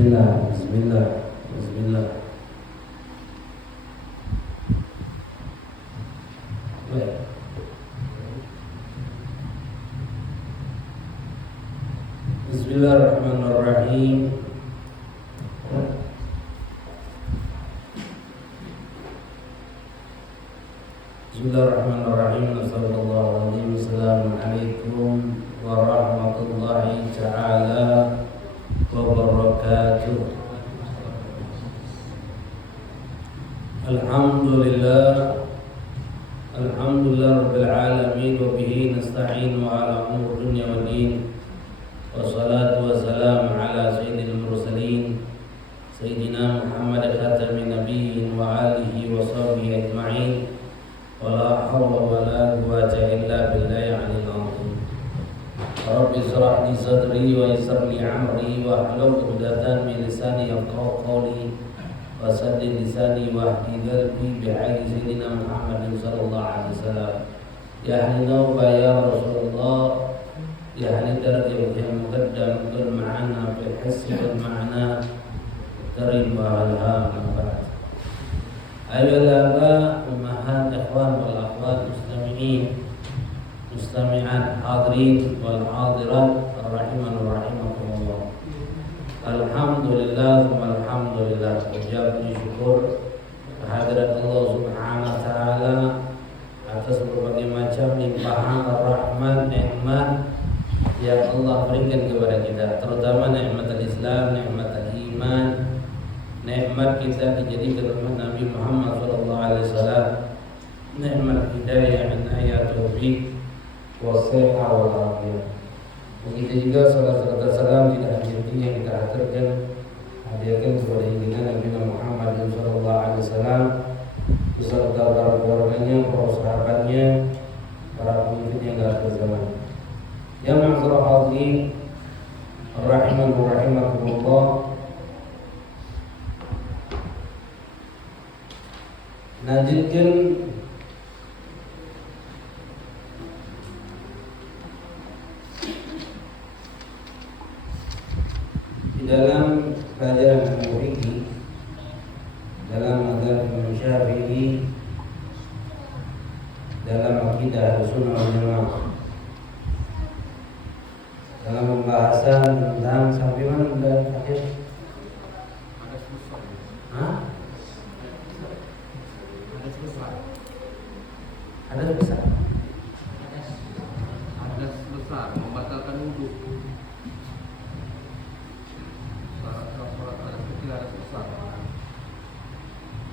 Bismillah, Bismillah, Bismillah. Baik. Bismillahirrahmanirrahim. Bismillahirrahmanirrahim. Assalamualaikum warahmatullahi ta'ala wabarakatuh. Alhamdulillah Rabbil alamin wa bihi nasta'inu ala umur dunya wa din. Wassalatu wassalamu ala sayyidil mursalin Sayyidina Muhammad khatamin nabiyyin wa alihi wa sahbihi ajma'in. Wala hawla wala quwwata illa billahi al-'aliyyil 'azim. Rabbi shrah li sadri wa yassir li amri wa hlul 'uqdatam min lisani yafqahu qawli wa saddid lisani wa hdi qalbi bi'aini sayyidina Muhammadin sallallahu alaihi wasallam. Ya ahli nawba ya Rasulullah, ya ahli darajat yang muqaddam kun ma'ana fil hissi wal ma'na karim wa alhamdulillah. Ayolah aba, ummahat, ikhwan wal akhwat, mustami'in, mustami'at, hadirin wal hadirat, rahiman wa rahimakumullah. Alhamdulillah, alhamdulillah. Ucap puji syukur kehadirat Allah Subhanahu wa taala atas berbagai macam limpahan rahmat, nikmat yang Allah berikan kepada kita, terutama nikmat al-Islam, nikmat al-iman, nikmat kita dijadikan umat Nabi Muhammad SAW, nikmat hidayah, inayah, taufik, wasihah wal afiyah. Begitu juga salam tidak henti yang kita hadirkan kepada junjungan Nabi Muhammad SAW beserta para keluarganya, para sahabatnya, para pengikutnya hingga akhir zaman. Ya ma'asyiral hadirin rahiman wa rahimakumullah. Lanjutkan di dalam pelajaran fikih dalam mazhab Imam Syafi'i dalam akidah Ahlussunnah wal Jamaah, dalam pembahasan tentang sampai mana dan akhir hadas besar membatalkan wudu. Syarat hadas kecil, hadas besar.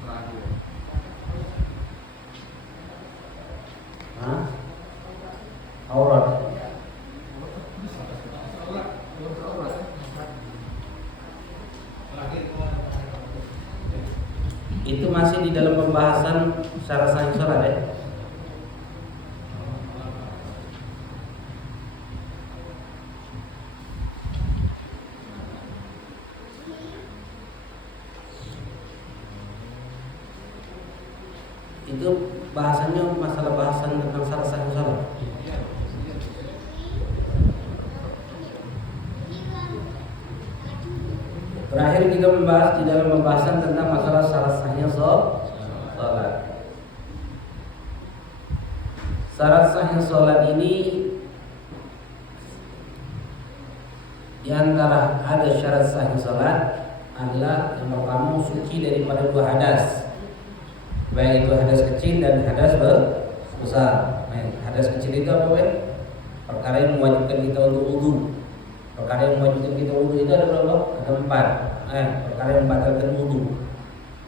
Terakhir. Aurat. Itu masih di dalam pembahasan syarat sahih salat ya. Itu bahasannya masalah bahasan tentang syarat sahih salat. Terakhir kita membahas di dalam pembahasan tentang masalah syarat sahihnya salat. Syarat sahih salat ini di antara ada syarat sahih salat adalah yang pertama suci daripada dua hadas, baik itu hadas kecil dan hadas besar. Hadas kecil itu apa ya? Perkara yang mewajibkan kita untuk wudu. Perkara yang mewajibkan kita wudu itu ada berapa? Ada 4. Perkara yang membatalkan wudu.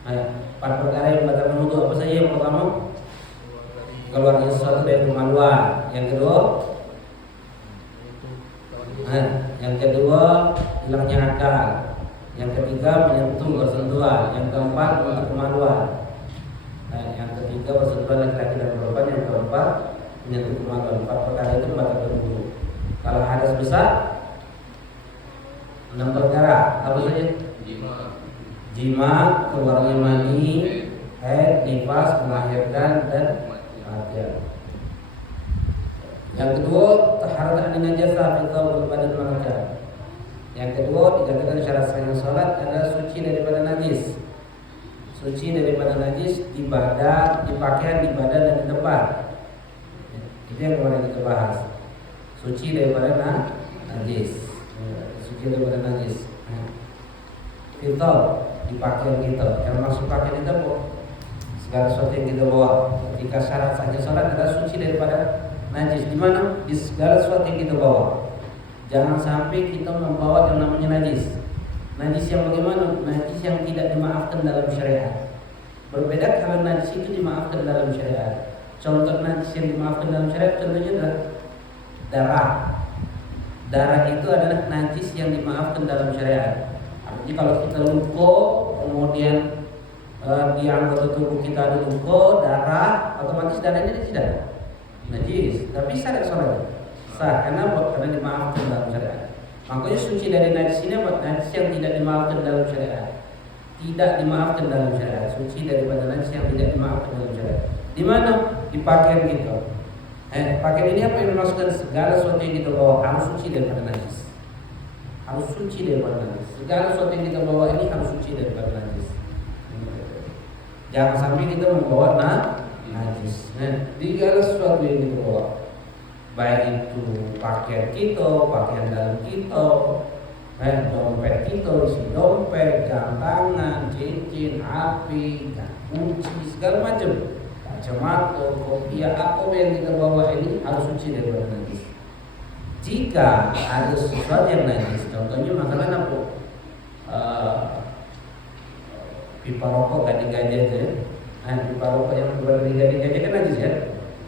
4 perkara yang membatalkan wudu apa saja? Yang pertama, keluarnya sesuatu dari kemaluan. Yang kedua, hilangnya akal. Yang ketiga, menyentuh bersentuhan. Yang keempat, untuk kemaluan. Yang ketiga, bersentuhan laki-laki dan perempuan. Yang keempat, menyentuh kemaluan. 4 perkara itu membatalkan wudu. Kalau hadas besar 6 perkara, apa saja? Jima, keluarnya mani, haid, nifas, melahirkan dan kematian. Yang kedua, taharat an najasah fi thawb badan makan. Yang kedua dikatakan syarat sahnya sholat adalah suci daripada najis. Suci daripada najis di badan, di pakaian, di badan dan di tempat. Itu yang kemarin kita bahas. Suci daripada najis. Suci daripada najis. Kita di pakaian kita, yang masuk pakaian kita segala sesuatu yang kita bawa. Ketika syarat sahnya sholat adalah suci daripada najis. Di mana? Di segala sesuatu yang kita bawa. Jangan sampai kita membawa yang namanya najis. Najis yang bagaimana? Najis yang tidak dimaafkan dalam syariat. Berbeda kalau najis itu dimaafkan dalam syariat. Contoh najis yang dimaafkan dalam syariat contohnya adalah darah. Darah itu adalah najis yang dimaafkan dalam syariat. Artinya kalau kita luka, kemudian di anggota tubuh kita ada luka, darah, otomatis darah ini tidak najis. Tapi sah sholat. Sah karena dimaafkan dalam syariat. Makanya suci dari najis ini apa? Najis yang tidak dimaafkan dalam syariat. Tidak dimaafkan dalam syariat. Suci daripada najis yang tidak dimaafkan dalam syariat. Di mana? Di pakaian kita. Pakaian ini apa yang dimaksudkan? Segala sesuatu yang kita bawa harus suci daripada najis. Harus suci daripada najis. Segala sesuatu yang kita bawa ini harus suci daripada najis. Jangan sampai kita membawa najis. Segala sesuatu yang kita bawa, baik itu pakaian kita, pakaian dalam kita, dompet kita, isi dompet, jam tangan, cincin, HP, kunci, segala macam, kacamata, kopiah, apa yang kita bawa ini harus suci daripada najis. Jika ada sesuatu yang najis, contohnya makanan apa? Pipa rokok gading-gading ya. Pipa rokok yang bergading-gading kan najis ya.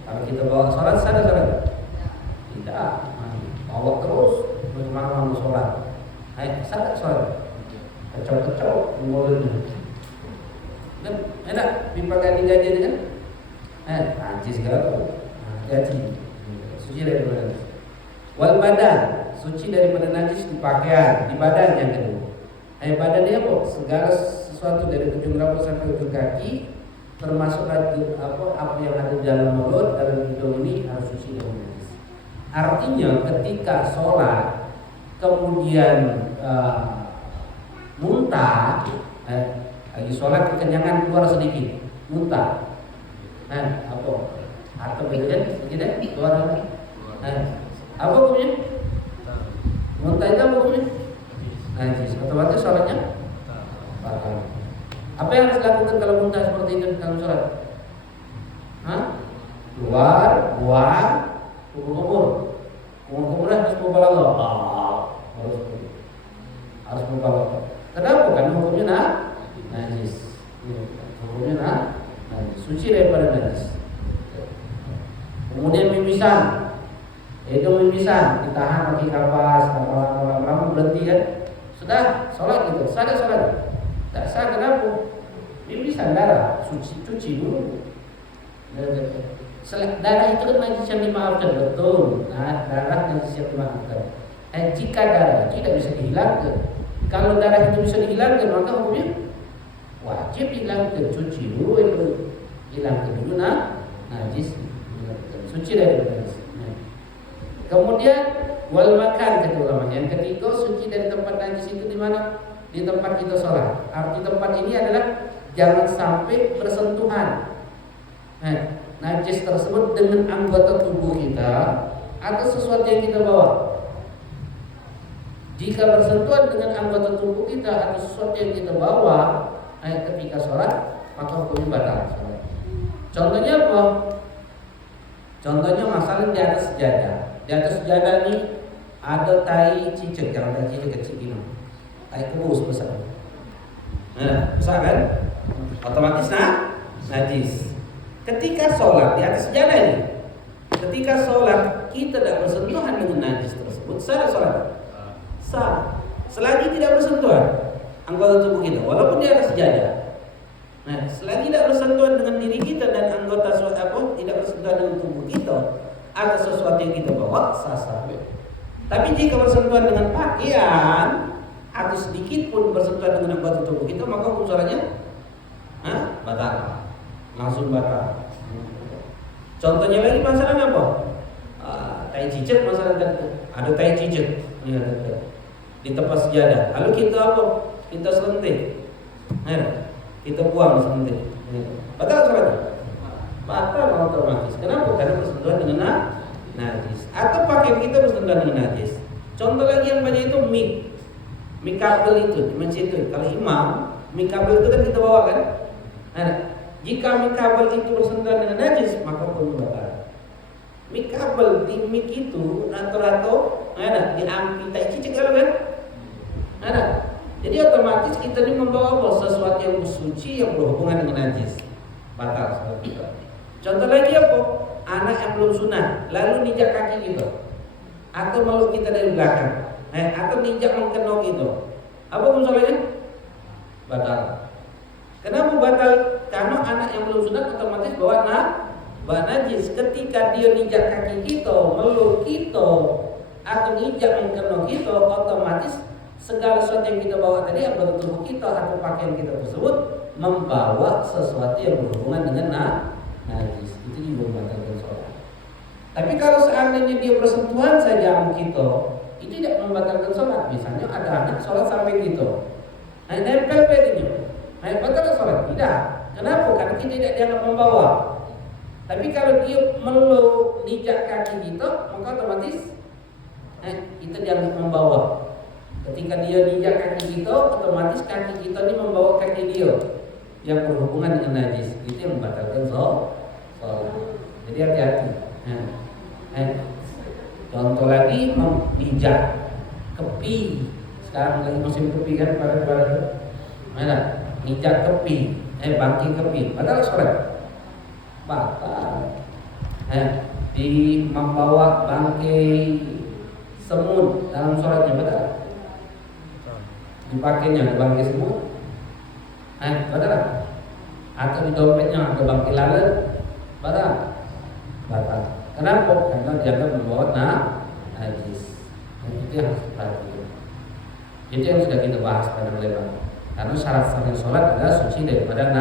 Kalau kita bawa sholat, salah. Tidak, bawa terus bagaimana mau sholat? Salah sholat. Kacau-kacau mulutnya. Dan enak pipa gading-gading kan? Najis segala tuh. Jadi suci daripada najis. Wal badan, suci daripada najis di pakaian, di badan yang kedua. Badan dia apa? Segala sesuatu dari ujung rambut sampai ujung kaki, termasuk apa yang ada di dalam mulut, dalam hidung ini harus suci dari najis. Artinya ketika sholat kemudian muntah, lagi sholat kekenyangan keluar sedikit, muntah, apa? Atau begitu kan? Keluar apa hukumnya? Muntah itu apa hukumnya? Najis. Otomatis sholatnya batal. Apa yang harus dilakukan kalau muntah seperti itu dalam sholat? Keluar, buang, kubur harus mubalaghah. Harus mubalaghah. Kenapa? Karena hukumnya najis. Hukumnya najis. Suci daripada najis. Kemudian mimisan. Itu mimisan, ditahan pakai kapas, lama-lama berhenti kan? Sudah sholat gitu, sah sholat. Tak sah kenapa? Mimisan darah, cuci dulu. Darah itu kan najis yang dimaafkan, betul. Darah najis yang dimaafkan. Jika darah tidak bisa dihilangkan, kalau darah itu bisa dihilangkan, maka hukumnya wajib dihilangkan. Cuci dulu itu, hilangkan dulu najis, suci dari najis. Kemudian wal makan kata ulama. Yang ketiga, suci dari tempat najis itu di mana? Di tempat kita sholat. Arti tempat ini adalah jangan sampai bersentuhan najis tersebut dengan anggota tubuh kita atau sesuatu yang kita bawa. Jika bersentuhan dengan anggota tubuh kita atau sesuatu yang kita bawa ketika sholat, maka hukumnya batal sholat. Contohnya apa? Contohnya masalah di atas sejadah. Di atas sejadah ini ada tai cicak, jangan tai cicak kecil ini, tai kebus besar. Besar kan? Otomatis najis. Ketika sholat di atas sejadah ini, ketika sholat kita tidak bersentuhan dengan najis tersebut, sah sholat? Sah. Selagi tidak bersentuhan anggota tubuh kita, walaupun di atas sejadah. Selagi tidak bersentuhan dengan diri kita dan anggota tidak bersentuhan dengan tubuh kita atau sesuatu yang kita bawa, sah. Tapi jika bersentuhan dengan pakaian atau sedikit pun bersentuhan dengan anggota tubuh kita, maka hukum sholatnya batal, langsung batal. Contohnya lagi masalahnya apa? Tai cicak, masalah ada tai cicak. di tempat sejadah. Lalu kita apa? Kita selentik. Kita buang selentik. Batal sholatnya? Batal otomatis. Kenapa? Karena bersentuhan dengan najis. Atau pakaian kita bersentuhan dengan najis. Contoh lagi yang banyak itu mic kabel itu di masjid itu. Kalau imam, mic kabel itu kan kita bawa kan? Jika mic kabel itu bersentuhan dengan najis, maka hukum batal. Mic kabel di mic itu rata-rata diambil tak cicik kalau kan? Jadi otomatis kita ini membawa sesuatu yang suci yang berhubungan dengan najis. Batal seperti itu. Contoh lagi apa? Anak yang belum sunat lalu ninjak kaki gitu, atau meluk kita dari belakang, atau ninjak mengkenok itu, apa masalahnya? Batal. Kenapa batal? Karena anak yang belum sunat otomatis bawa najis. Ketika dia ninjak kaki kita, meluk kita, atau ninjak mengkenok kita, otomatis segala sesuatu yang kita bawa tadi yang bertubuh kita atau pakaian kita tersebut membawa sesuatu yang berhubungan dengan najis. Itu juga membatalkan sholat. Tapi kalau seandainya dia bersentuhan saja sama kita, itu tidak membatalkan sholat. Misalnya ada anak sholat sampai gitu, nempel pedenya, batal sholat? Tidak. Kenapa? Karena kita tidak dianggap membawa. Tapi kalau dia meluk ninjak kaki kita, maka otomatis kita dianggap membawa. Ketika dia ninjak kaki kita, otomatis kaki kita ini membawa kaki dia yang berhubungan dengan najis. Itu yang membatalkan sholat. Jadi hati-hati. Contoh lagi menginjak kepi. Sekarang lagi musim kepi kan, pada mana? Injak kepi, bangking kepi. Padahal sholat batal. Di membawa bangkai semut dalam sholatnya batal. Dipakainya bangkai semut, batal. Atau di dompetnya ada bangkai lalat, batal. Kenapa? Karena dianggap membawa najis. Itu yang harus diperhatikan. Itu yang sudah kita bahas pada lebar. Karena syarat sahnya sholat adalah suci daripada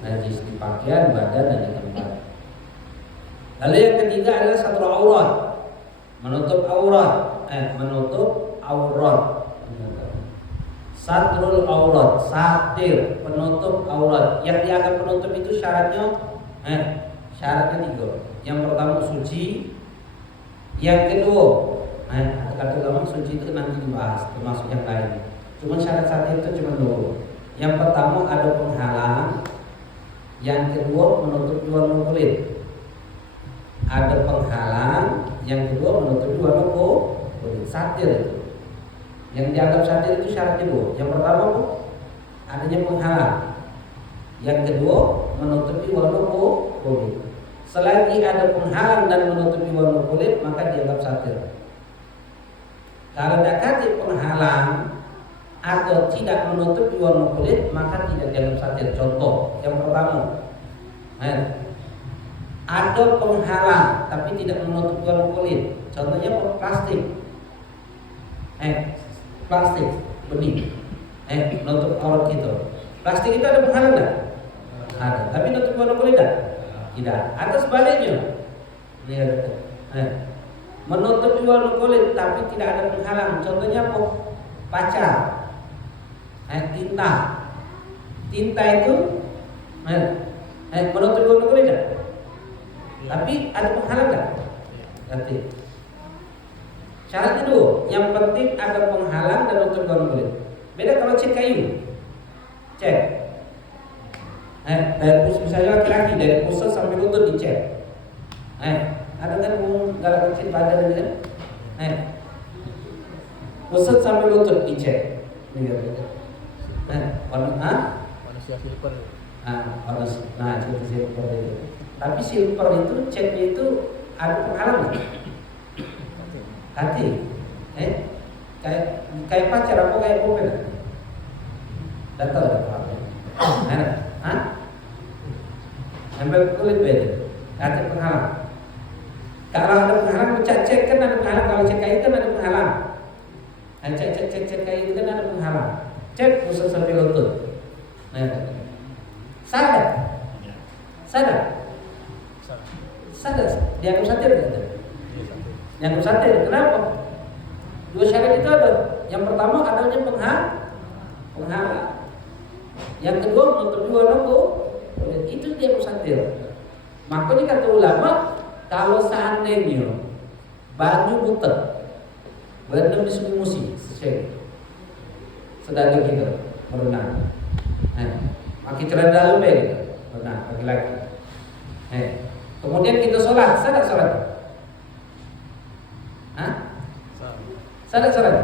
najis di pakaian, badan, dan di tempat. Lalu yang ketiga adalah satrul aurat, menutup aurat. Satrul aurat, satir, penutup aurat. Yang dianggap penutup itu syaratnya 3. Yang pertama suci, yang kedua kata ulama suci itu nanti dibahas termasuk yang lain. Cuma syarat satir itu cuma 2. Yang pertama ada penghalang, yang kedua menutup warna kulit. Ada penghalang, yang kedua menutup warna kulit. Satir itu. Yang dianggap satir itu syaratnya 2. Yang pertama adanya penghalang, yang kedua menutupi warna kulit. Selagi ada penghalang dan menutupi warna kulit, maka dianggap satir. Kalau dekati penghalang atau tidak menutupi warna kulit, maka tidak dianggap satir. Contoh yang pertama, ada penghalang tapi tidak menutupi warna kulit. Contohnya plastik, plastik benih, menutup aurat kita. Plastik itu ada penghalang tak? Ada. Tapi menutup warna kulit tak? Tidak. Atau sebaliknya, menutupi warna kulit tapi tidak ada penghalang. Contohnya apa? Pacar, tinta itu menutupi warna kulit tak? Tapi ada penghalang tak? Nanti. Syarat itu, yang penting ada penghalang dan menutupi warna kulit. Beda kalau cat kayu, cat. Dari misalnya laki-laki dari pusat sampai lutut dicat. Ada kan galak kecil badan kan? Pusat sampai lutut dicat. Manusia silver. Silver itu. Tapi silver itu catnya itu ada penghalang. Hati. Kayak pacar apa kayak pulpen? Datar apa? Ambil kulit beda, ada penghalang. Kalau ada penghalang, cek kan ada penghalang. Kalau cek kayu kan ada penghalang. Cek kayu itu kan ada penghalang. Cek pusat sampai lutut. Sadar. Dianggap satir gitu. Dianggap satir. Kenapa? 2 syarat itu ada. Yang pertama adanya penghalang. Yang kedua menutupi wanoku. Itu dia satir. Makanya kata ulama, kalau seandainya banyu butek, berenang di sungai Musi, sedang gitu berenang. Pakai celana dalam gitu, berenang laki-laki. Kemudian kita sholat, sadar sholat. Sadar sholat.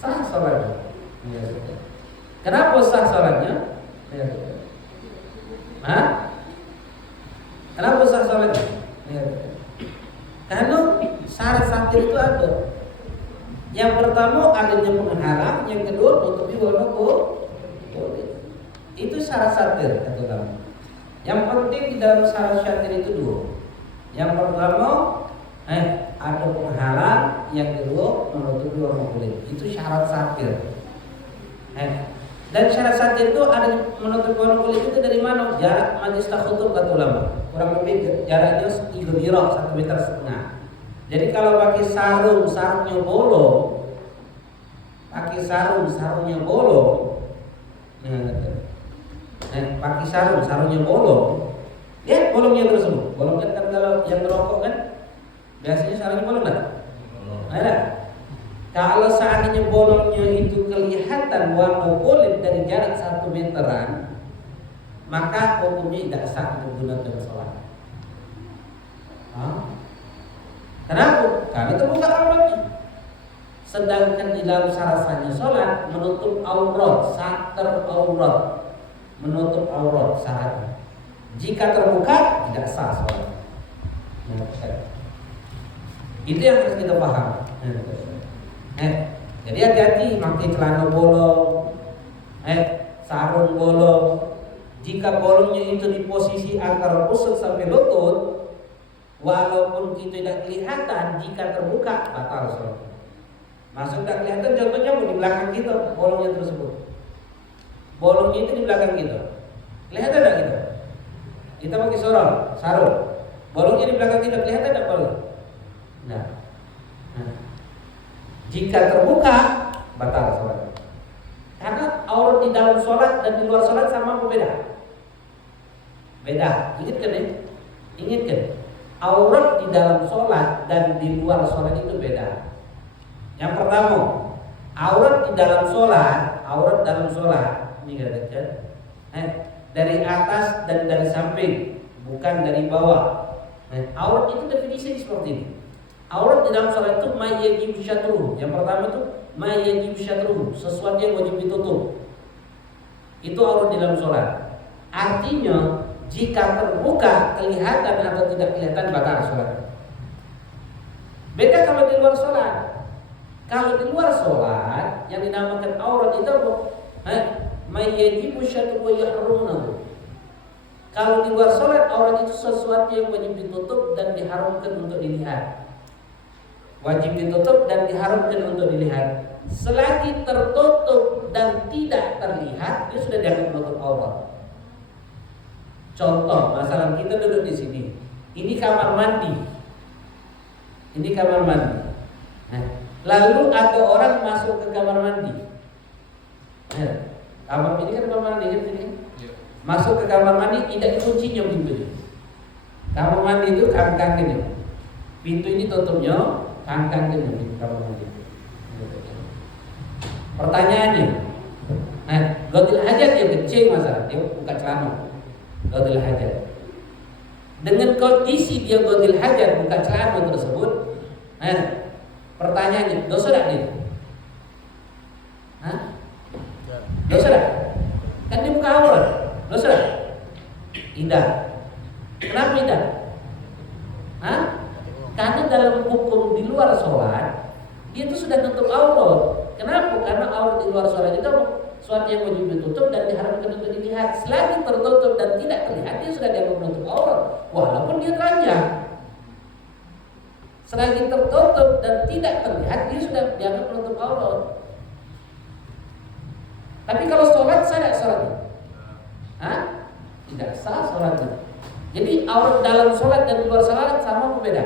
Sah sholatnya. Kenapa sah sholatnya? Kenapa sah sholatnya? Karena syarat satir itu ada. Yang pertama adanya penghalang, yang kedua nutupi wanoku. Itu syarat satir kata ulama. Yang penting di dalam syarat satir itu dua. Yang pertama ada penghalang, yang kedua menutupi wanoku. Itu syarat satir. Dan syarat satir itu ada menutupi wanoku itu dari mana? Jarak majlis takhutub kata ulama. Kurang lebih jaraknya 3 dirham, 1,5 meter. Jadi kalau pakai sarung, sarungnya bolong. Pakai sarung, sarungnya bolong. Pakai sarung, sarungnya bolong. Ya, bolongnya tersebut. Bolong kan kalau yang merokok kan biasanya sarungnya bolong kan? Ada. Kalau seandainya bolongnya itu kelihatan warna kulit dari jarak 1 meteran, maka hukumnya tidak sah untuk digunakan sholat. Kenapa? Karena terbuka auratnya. Sedangkan di dalam syarat sahnya sholat menutup aurat, satar aurat, menutup aurat syaratnya. Jika terbuka tidak sah sholat. Itu yang harus kita paham. Jadi hati-hati pakai celana bolong, sarung bolong. Jika bolongnya itu di posisi antara pusat sampai lutut, walaupun itu tidak kelihatan, jika terbuka batal sholat. Masuk tidak kelihatan, contohnya di belakang kita bolongnya tersebut. Bolongnya itu di belakang kita. Kelihatan tidak kita? Kita pakai sarung. Bolongnya di belakang kita kelihatan tidak bolong? Nah. Jika terbuka batal sholat. Karena aurat di dalam sholat dan di luar sholat sama apa beda? Beda. Ingatkan ya? Ingatkan. Aurat di dalam sholat dan di luar sholat itu beda. Yang pertama, aurat di dalam sholat, aurat dalam sholat ini kata dari atas dan dari samping, bukan dari bawah. Aurat itu definisi seperti ini. Aurat di dalam sholat itu ma yajibu syatruhu. Yang pertama itu ma yajibu syatruhu, sesuatu yang wajib ditutup. Itu aurat di dalam sholat. Artinya jika terbuka kelihatan atau tidak kelihatan batal sholat. Beda kalau di luar sholat. Kalau di luar sholat yang dinamakan aurat itu ma yajibu syatruhu wa yahrumuhu. Kalau di luar sholat aurat itu sesuatu yang wajib ditutup dan diharamkan untuk dilihat. Wajib ditutup dan diharamkan untuk dilihat. Selagi tertutup dan tidak terlihat, dia sudah dianggap menutup aurat. Contoh, masalah kita duduk di sini. Ini kamar mandi. Ini kamar mandi. Lalu ada orang masuk ke kamar mandi. Kamar ini kan kamar mandi kan ini. Masuk ke kamar mandi tidak dikuncinya pintunya. Kamar mandi itu kangkangnya. Pintu ini tutupnya kangkangnya di kamar mandi. Pertanyaannya, Ghatil hajat dia kecil masalah, dia buka celana. Ghatil hajat. Dengan kondisi dia ghatil hajat buka celana tersebut, pertanyaannya, dosa tak dia? Dosa tak? Kan dia buka aurat, dosa tak? Tidak. Kenapa tidak? Karena dalam hukum di luar sholat dia itu sudah tutup aurat. Kenapa? Karena aurat di luar sholat itu suatu yang wajib ditutup dan diharamkan untuk dilihat. Selagi tertutup dan tidak terlihat, dia sudah dianggap menutup aurat, walaupun dia telanjang. Selagi tertutup dan tidak terlihat, dia sudah dianggap menutup aurat. Tapi kalau sholat sah tidak sholatnya? Tidak sah sholatnya. Jadi aurat dalam sholat dan di luar sholat sama apa beda?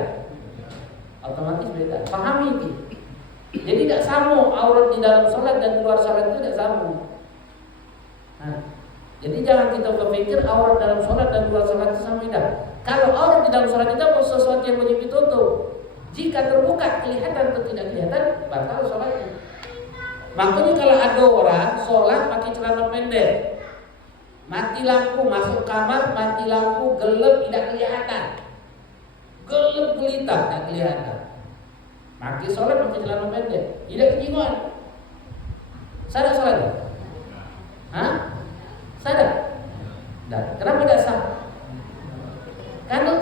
Otomatis beda. Pahami ini. Jadi tidak sama aurat di dalam sholat dan di luar sholat itu tidak sama. Nah, jadi jangan kita berpikir aurat dalam sholat dan di luar sholat itu sama, tidak. Kalau aurat di dalam sholat itu sesuatu yang wajib ditutup. Jika terbuka kelihatan atau tidak kelihatan, batal sholatnya. Makanya kalau ada orang sholat pakai celana pendek, mati lampu, masuk kamar, mati lampu, gelap, tidak kelihatan, gelap gulita, tidak kelihatan. Pakai sholat pakai celana pendek, tidak kejinguan. Sadar sholatnya? Hah? Sadar? Nah, kenapa tidak sah? Karena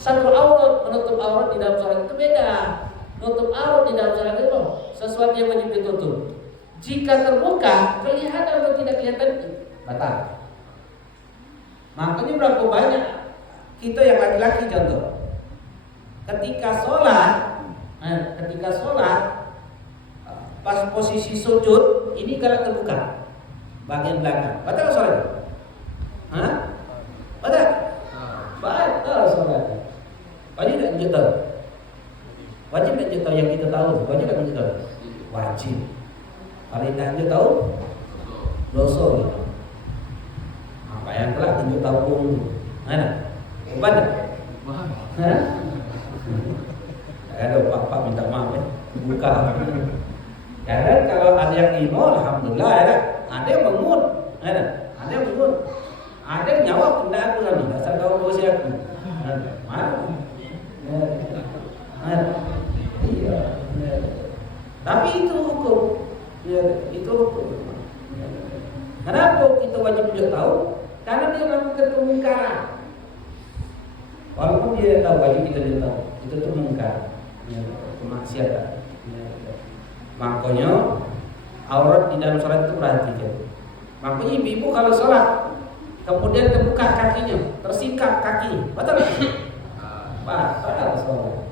satu aurat, menutup aurat di dalam sholat itu beda. Menutup aurat di dalam sholat itu sesuatu yang wajib ditutup. Jika terbuka, kelihatan atau tidak kelihatan, batal. Makanya berapa banyak kita yang laki-laki contoh, ketika sholat, pas posisi sujud, ini kalau terbuka bagian belakang, batal sholat? Hah? Batal? Batal sholat. Wajib tak lanjut tahu? Wajib tak lanjut tahu yang kita tahu? Wajib tak lanjut tahu? Wajib. Kalau tidak lanjut tahu, dosa. Apa yang telah lanjut tahu? Mana? Batal? Hah? Ada pak minta maaf ya, buka. Kadang kalau ada yang imo, alhamdulillah ada yang bangun, ada yang bangun, ada yang jawab tidak aku lagi, dasar kau dosa aku. Mana? Iya. Tapi itu hukum, itu hukum. Kenapa kita wajib juga tahu? Karena dia melakukan kemungkaran. Walaupun dia tahu, wajib kita juga tahu, itu tuh mungkar. Kemaksiatan. Makanya aurat di dalam sholat itu perhatikan. Makanya ibu-ibu kalau sholat kemudian terbuka kakinya, tersingkap kakinya, batal? Batal sholat.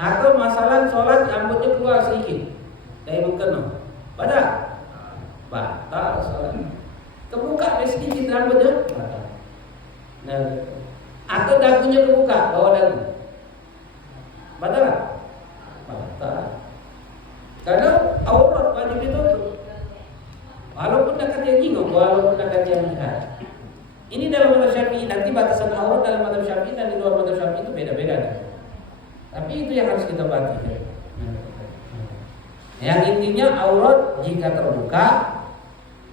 Atau masalah sholat rambutnya keluar sedikit dari mukena, batal? Batal sholat. Terbuka sedikit rambutnya, batal. Nah, atau dagunya terbuka, bawah dagu, batal? Batal. Karena aurat wajib ditutup. Walaupun dekat yang jingok, walaupun dekat yang lihat. Ini dalam mazhab Syafi'i, nanti batasan aurat dalam mazhab Syafi'i dan di luar mazhab Syafi'i itu beda-beda. Tapi itu yang harus kita perhatikan. Yang intinya aurat jika terbuka,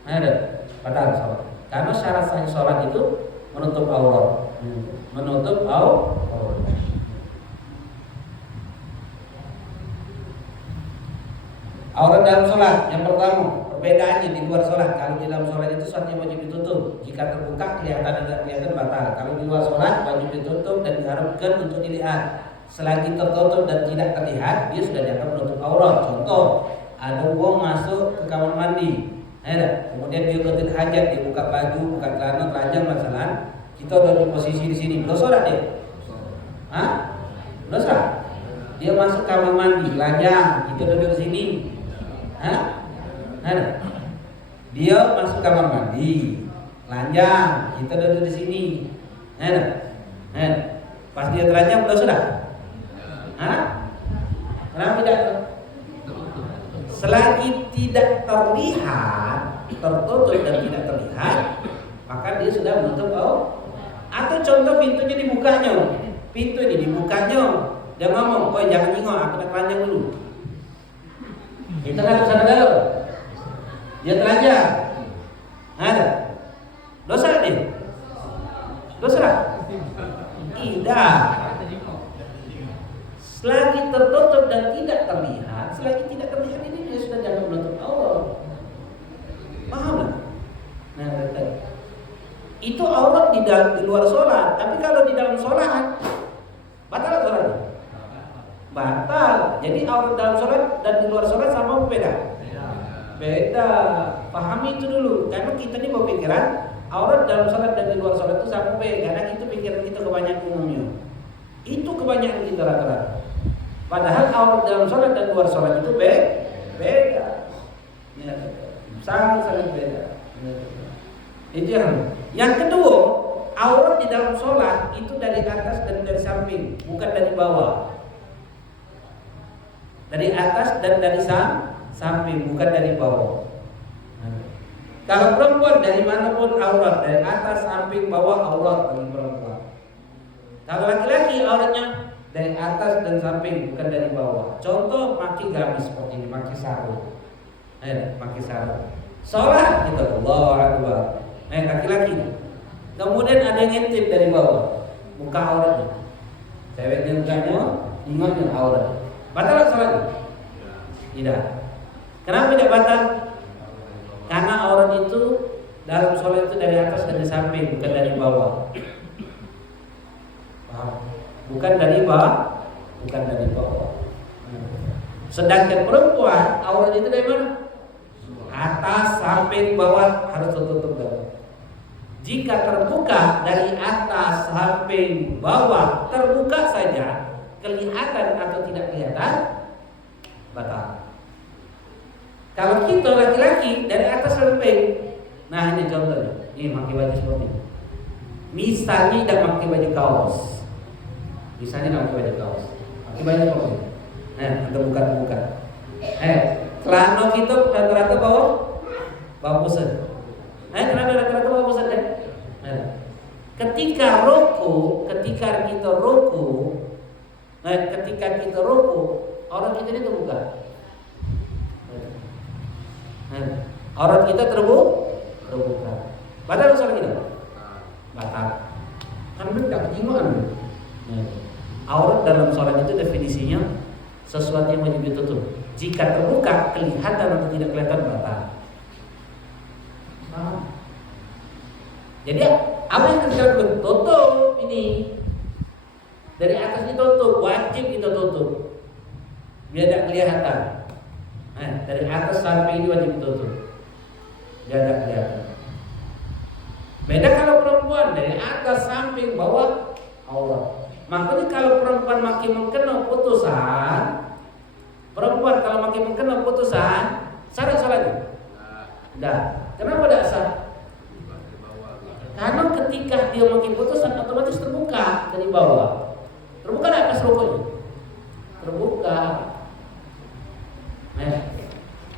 ada batal sholat. Karena syarat sah sholat itu menutup aurat, menutup aurat. Aurat dalam sholat yang pertama, perbedaannya di luar sholat. Kalau di dalam sholat itu sholat yang wajib ditutup. Jika terbuka kelihatan dan tidak kelihatan batal. Kalau di luar sholat wajib ditutup dan diharapkan untuk dilihat. Selagi tertutup dan tidak terlihat, dia sudah dianggap menutup aurat. Contoh, ada uang masuk ke kamar mandi, kemudian dia ketik hajat, dia buka baju, buka celana, telanjang masalah. Kita udah di posisi di sini, belum sholat dia? Hah? Belum sholat? Dia masuk kamar mandi, telanjang, kita duduk di sini. Hah? Dia masuk kamar mandi, telanjang, kita duduk di sini. Pas dia telanjang belum sudah? Hah? Kenapa tidak? Selagi tidak terlihat, tertutup dan tidak terlihat, maka dia sudah menutup aurat. Atau contoh pintunya dibukanya, pintu ini dibukanya, dia ngomong, "Oh jangan nyingok, aku nak telanjang dulu." Itu kan dosa negara. Dia telanjang. Ada. Dosa dia? Dosa? Tidak. Selagi tertutup dan tidak terlihat, ini dia sudah jangan menutup aurat. Paham lah? Nah, itu aurat di luar sholat. Tapi kalau di dalam sholat, batal sholat. Batal. Jadi aurat dalam sholat dan di luar sholat sama beda? Beda. Pahami itu dulu. Karena kita ini berpikiran aurat dalam sholat dan di luar sholat itu sama beda. Karena itu pikiran kita kebanyakan umumnya. Itu kebanyakan kita rata-rata. Padahal aurat dalam sholat dan luar sholat itu beda. Sangat-sangat beda. Itu yang kedua, aurat di dalam sholat itu dari atas dan dari samping, bukan dari bawah. Dari atas dan dari samping, bukan dari bawah. Kalau perempuan dari manapun aurat, dari atas, samping, bawah aurat bagi perempuan. Kalau laki-laki auratnya dari atas dan samping, bukan dari bawah. Contoh pakai gamis seperti ini, pakai sarung. Pakai sarung. Sholat kita Allahu Akbar. Laki-laki. Kemudian ada yang ngintip dari bawah, muka auratnya. Ceweknya mukanya ingatnya aurat. Batal tak sholatnya? Tidak. Kenapa tidak batal? Karena aurat itu dalam sholat itu dari atas dan dari samping, bukan dari bawah. Paham? Bukan dari bawah, bukan dari bawah. Sedangkan perempuan aurat itu dari mana? Atas, samping, bawah harus tertutup dulu. Jika terbuka dari atas, samping, bawah, terbuka saja, kelihatan atau tidak kelihatan, batal. Kalau kita laki-laki dari atas samping, nah ini contohnya, ini pakai baju seperti ini. Misalnya tidak pakai baju kaos, pakai baju seperti ini. Atau buka. Celana kita rata-rata bawah pusat. Rata-rata bawah pusat kan? Ketika kita ruku, aurat kita ini terbuka. Aurat kita terbuka. Batal sholat kita? Batal. Kan benar, gimana? Aurat dalam sholat itu definisinya sesuatu yang wajib ditutup. Jika terbuka, kelihatan atau tidak kelihatan, batal. Jadi apa yang kita lakukan? Tutup ini. Dari atas ditutup, wajib kita tutup. Biar tidak kelihatan. Dari atas sampai ini wajib ditutup. Biar tidak kelihatan. Beda kalau perempuan dari atas, samping, bawah aurat. Makanya kalau perempuan makin mengkena putusan, sah sholatnya? Tidak. Kenapa tidak sah? Karena ketika dia makin putusan otomatis terbuka dari bawah. Terbuka tidak pas rukuknya? Terbuka.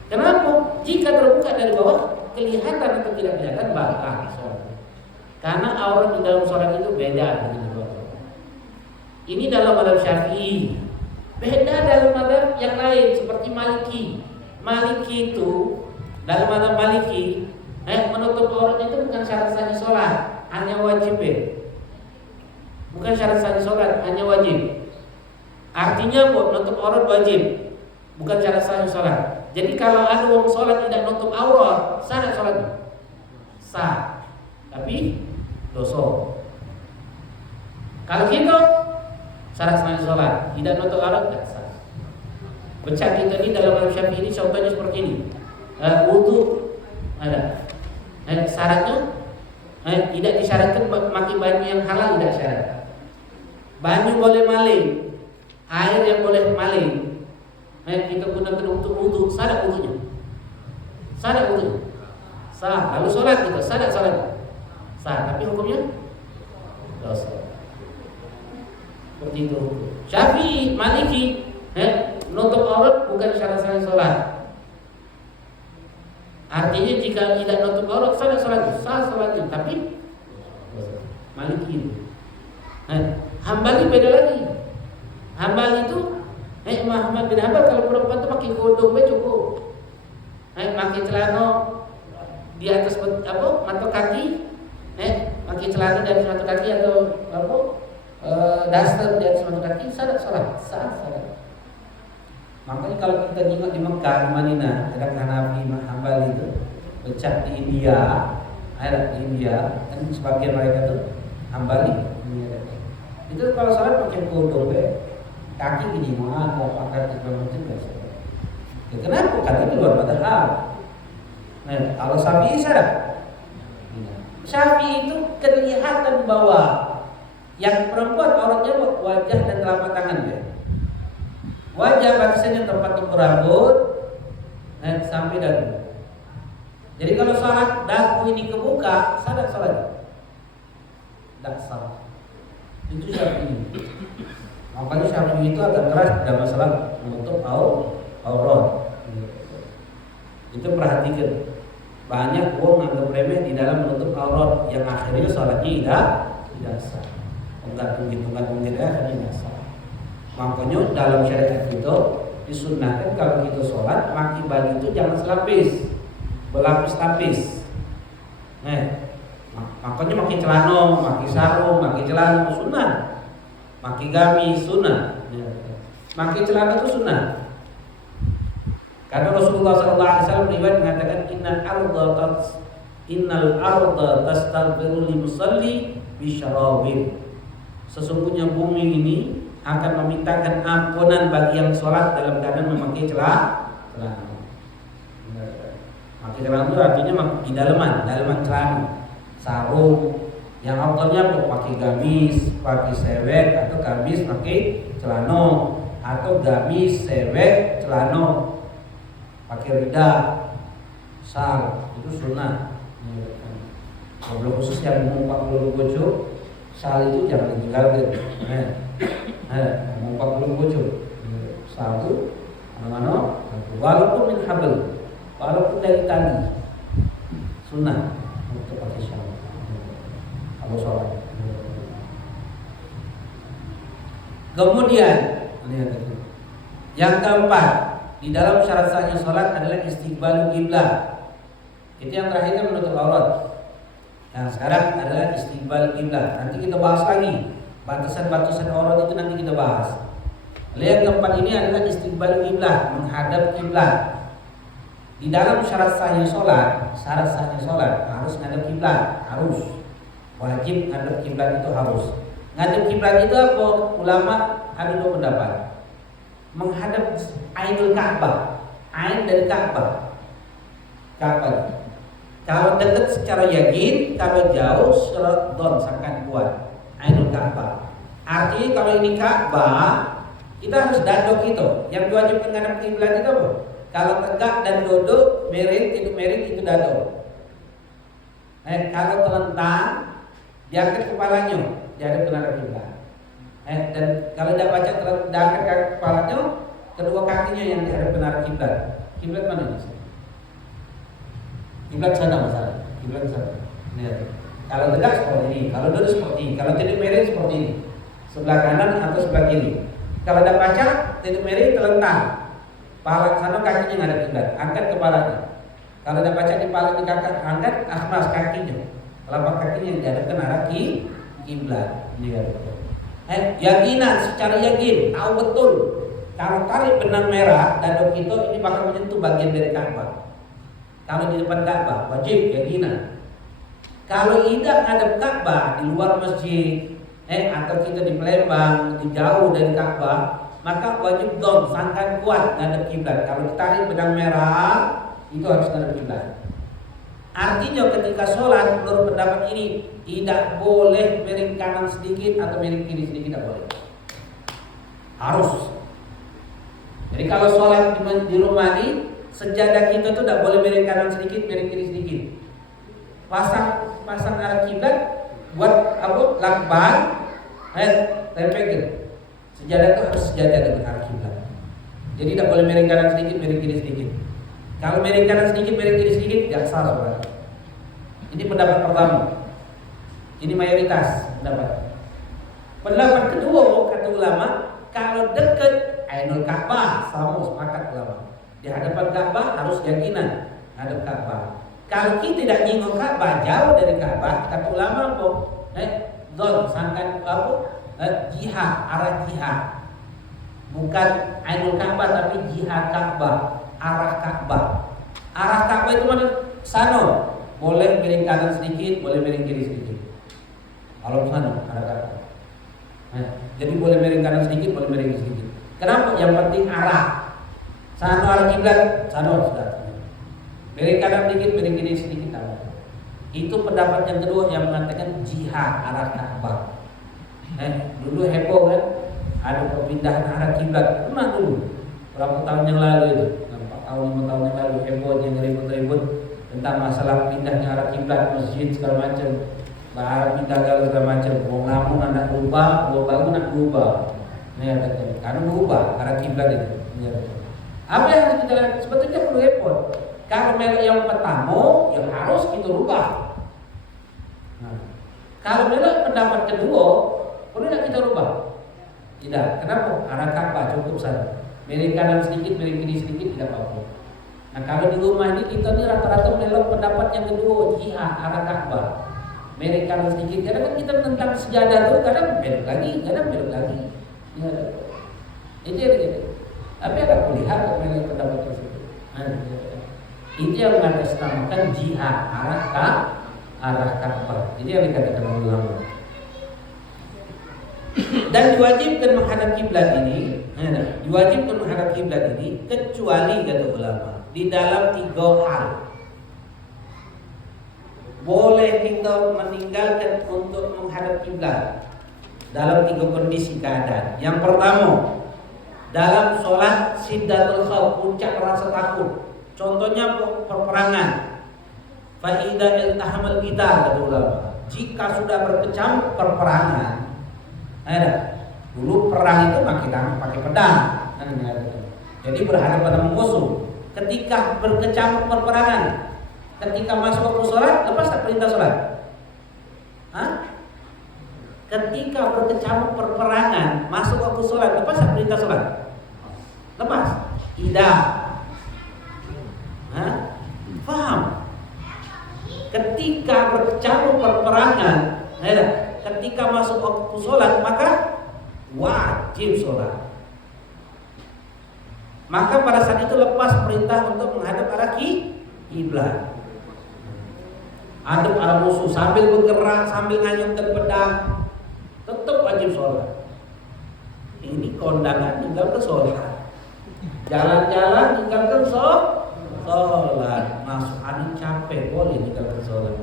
Kenapa? Jika terbuka dari bawah, kelihatan atau tidak kelihatan, batal sholat. Karena aurat di dalam sholat itu beda dengan bawah. Ini dalam mazhab Syafi'i. Beda dalam mazhab yang lain seperti Maliki. Maliki itu dalam mazhab Maliki, menutup aurat itu bukan syarat sahnya sholat, hanya wajib. Bukan syarat sahnya sholat, hanya wajib. Artinya menutup aurat wajib, bukan syarat sahnya sholat. Jadi kalau ada orang sholat tidak nutup aurat, sah tak sholatnya? Sah, tapi dosa. Kalau gitu syarat sahnya sholat, tidak nutup aurat, tidak sah. Baca kita ini dalam mazhab Syafi'i ini contohnya seperti ini. Wudu ada. Syaratnya tidak disyaratkan pakai banyu yang halal, tidak syarat. Banyu boleh maling, air yang boleh maling. Kita gunakan untuk wudu, sah tak wudunya? Sah tak wudunya? Sah. Lalu sholat kita, sah tak sholat? Sah, tapi hukumnya dosa. Seperti itu. Syafi'i, Maliki, nutup aurat bukan syarat sah sholat. Artinya jika tidak nutup aurat sah sholatnya, sah sholatnya, tapi Maliki. Hambali beda lagi. Hambali itu, Muhammad bin Hanbal kalau perempuan itu pakai kodong cukup. Pakai celana di atas mata kaki, pakai celana di atas mata kaki atau daster di atas mata kaki, sah sholat, sah sholat. Makanya kalau kita tengok di Mekah, di Madinah, ada Hanafi, Hambali itu becak di India, kan sebagian mereka itu Hambali. Itu kalau sholat pakai kodong, kaki gini, mau pakai segala macam biasa. Kenapa? Karena itu luar padahal. Kalau Syafi'i syarat. Syafi'i itu kelihatan bahwa yang perempuan auratnya wajah dan telapak tangan ya. Wajah batasannya tempat tukur rambut sampai dagu. Jadi kalau sholat dagu ini kebuka, sah tak sholat? Tak sah. Itu Syafi'i. Makanya Syafi'i itu agak keras dalam masalah menutup aurat. Itu perhatikan. Banyak orang anggap remeh di dalam menutup aurat yang akhirnya sholatnya tidak sah. Enggak tunggu-tunggu akhirnya tidak sah. Makanya dalam syariat itu disunnahkan kalau kita sholat pakai baju itu jangan selapis, berlapis-lapis. Makanya pakai celana, pakai sarung, pakai celana sunnah. Pakai gamis sunnah. Pakai celana itu sunnah. Karena Rasulullah SAW riwayat mengatakan innal arda tastaghfiru li musalli bisyarawin. Sesungguhnya bumi ini akan memintakan ampunan bagi yang sholat dalam keadaan memakai celana. Pakai celana itu artinya di dalaman celana, sarung. Yang autornya pakai gamis, pakai sewek, atau gamis pakai celana, atau gamis sewek celana. Pakai rida, sal, itu sunnah. Kalau khusus yang mengumpat bulu bojo, sal itu jangan ditinggalkan. Mengumpat bulu bojo, sal itu mana-mana, walaupun min habl, walaupun dari tali, sunnah untuk pakai sal. Kalau sholat. Kemudian yang keempat, di dalam syarat sahnya sholat adalah istiqbalul kiblat. Itu yang terakhir kan menutup aurat. Nah sekarang adalah istiqbalul kiblat. Nanti kita bahas lagi batasan-batasan aurat itu nanti kita bahas. Lalu yang keempat ini adalah istiqbalul kiblat, menghadap kiblat. Di dalam syarat sahnya sholat harus menghadap kiblat, harus wajib menghadap kiblat itu harus. Menghadap kiblat itu apa? Ulama ada dua pendapat. Menghadap Ainul Ka'bah, Ain dari Ka'bah. Kalau dekat secara yakin, kalau jauh secara don sangat kuat. Ainul Ka'bah. Artinya kalau ini Ka'bah, kita harus dadok itu. Yang diwajibkan menghadap kiblat itu apa? Kalau tegak dan duduk, miring itu dadok. Kalau telentang, diangkat kepalanya, jadi menghadap kiblat. Dan kalau tidak baca diangkat kepalanya, kedua kakinya yang dihadap menghadap kiblat. Kiblat mana ini? Kiblat sana masalah. Kiblat sana. Lihat. Kalau tegak seperti ini, kalau duduk seperti ini, kalau tidak miring seperti ini, sebelah kanan atau sebelah kiri. Kalau tidak baca, tidak miring telentang. Kepala sana kakinya menghadap kiblat, angkat kepalanya. Kalau tidak baca di kepala di kakak, angkat akhmas kakinya. Telapak kakinya yang dihadapkan arah kiblat. Lihat. Yakinan, secara yakin, tahu betul kalau tarik benang merah dadok itu ini bakal menyentuh bagian dari Ka'bah. Kalau di depan Ka'bah wajib yakinan. Kalau tidak ngadep Ka'bah di luar masjid, atau kita di Palembang, di jauh dari Ka'bah, maka wajib dong sangkan kuat ngadep kiblat. Kalau ditarik benang merah itu harus ngadep kiblat. Artinya ketika sholat menurut pendapat ini tidak boleh miring kanan sedikit atau miring kiri sedikit, tidak boleh. Harus. Jadi kalau sholat di rumah ini sejadah kita tuh tidak boleh miring kanan sedikit, miring kiri sedikit. Pasang arah kiblat buat apa? Lakban, tempelkan. Sejadah itu harus sejadah dengan arah kiblat. Jadi tidak boleh miring kanan sedikit, miring kiri sedikit. Kalau miring kanan sedikit, miring kiri sedikit, tidak sah sholat. Ini pendapat pertama. Ini mayoritas pendapat. Pendapat kedua kata ulama, kalau dekat Ainul Ka'bah sama sepakat ulama. Di hadapan Ka'bah harus yakinan hadap Ka'bah. Kalau kita tidak nyinggung Ka'bah, jauh dari Ka'bah, kata ulama apa? Zon sangkan apa? Jihad, arah jihad. Bukan Ainul Ka'bah tapi jihad Ka'bah, arah Ka'bah. Arah Ka'bah itu mana? Sana. Boleh miring kanan sedikit, boleh miring kiri sedikit. Kalau sana arah Ka'bah. Jadi boleh miring kanan sedikit, boleh miring kiri sedikit. Kenapa? Yang penting arah. Sana arah kiblat, sana sudah. Miring kanan sedikit, miring kiri sedikit. Itu pendapat yang kedua yang mengatakan jihad arah Ka'bah. Dulu heboh kan, ada perpindahan arah kiblat. Pernah dulu, berapa tahun yang lalu itu, 4 tahun 5 tahun yang lalu heboh yang ribut-ribut tentang masalah pindahnya arah kiblat masjid segala macam. Bahar pindah segala macam. Mau ngamun nak berubah, mau bangun nak berubah. Ya, karena berubah arah kiblat itu. Ya. Apa yang harus kita lakukan? Sebetulnya perlu effort. Kalau melok yang pertama, yang harus kita rubah. Nah, kalau melok pendapat kedua, perlu tidak kita rubah? Tidak. Kenapa? Arah Ka'bah cukup saja. Miring kanan sedikit, miring kiri sedikit tidak apa-apa. Nah, kalau di rumah ini kita ni rata-rata melok pendapat yang kedua, jihad arah Ka'bah. Miring kanan sedikit. Kadang kan kita menentang sejadah tu, kadang belok lagi, kadang belok lagi. Ya, itu yang kita. Tapi agak melihat melok pendapat tersebut. Itu yang mengatasnamakan jihad arah Ka'bah. Jadi yang dikatakan ulama. Dan diwajibkan menghadap kiblat ini, diwajibkan menghadap kiblat ini kecuali kata ulama di dalam 3 hal. Boleh kita meninggalkan untuk menghadap kiblat dalam 3 kondisi keadaan. Yang pertama, dalam sholat syiddatul khauf, puncak rasa takut. Contohnya perperangan. Fa idza iltahamal qital kata ulama. Jika sudah berkecamuk perperangan, dulu perang itu pakai pedang. Jadi berhadapan dengan musuh. Ketika berkecamuk perperangan, ketika masuk waktu sholat, lepas tak perintah sholat? Ketika berkecamuk perperangan, masuk waktu sholat, lepas tak perintah sholat? Lepas? Tidak. Faham? Ketika berkecamuk perperangan, ketika masuk waktu sholat, maka wajib sholat. Maka pada saat itu lepas perintah untuk menghadap arah kiblat. Hadap arah musuh sambil bergerak, sambil ngayunkan pedang, tetap wajib sholat. Ini kondangan tinggal ke sholat. Jalan-jalan tinggalkan sholat. Masuk angin capek, boleh tinggalkan sholat.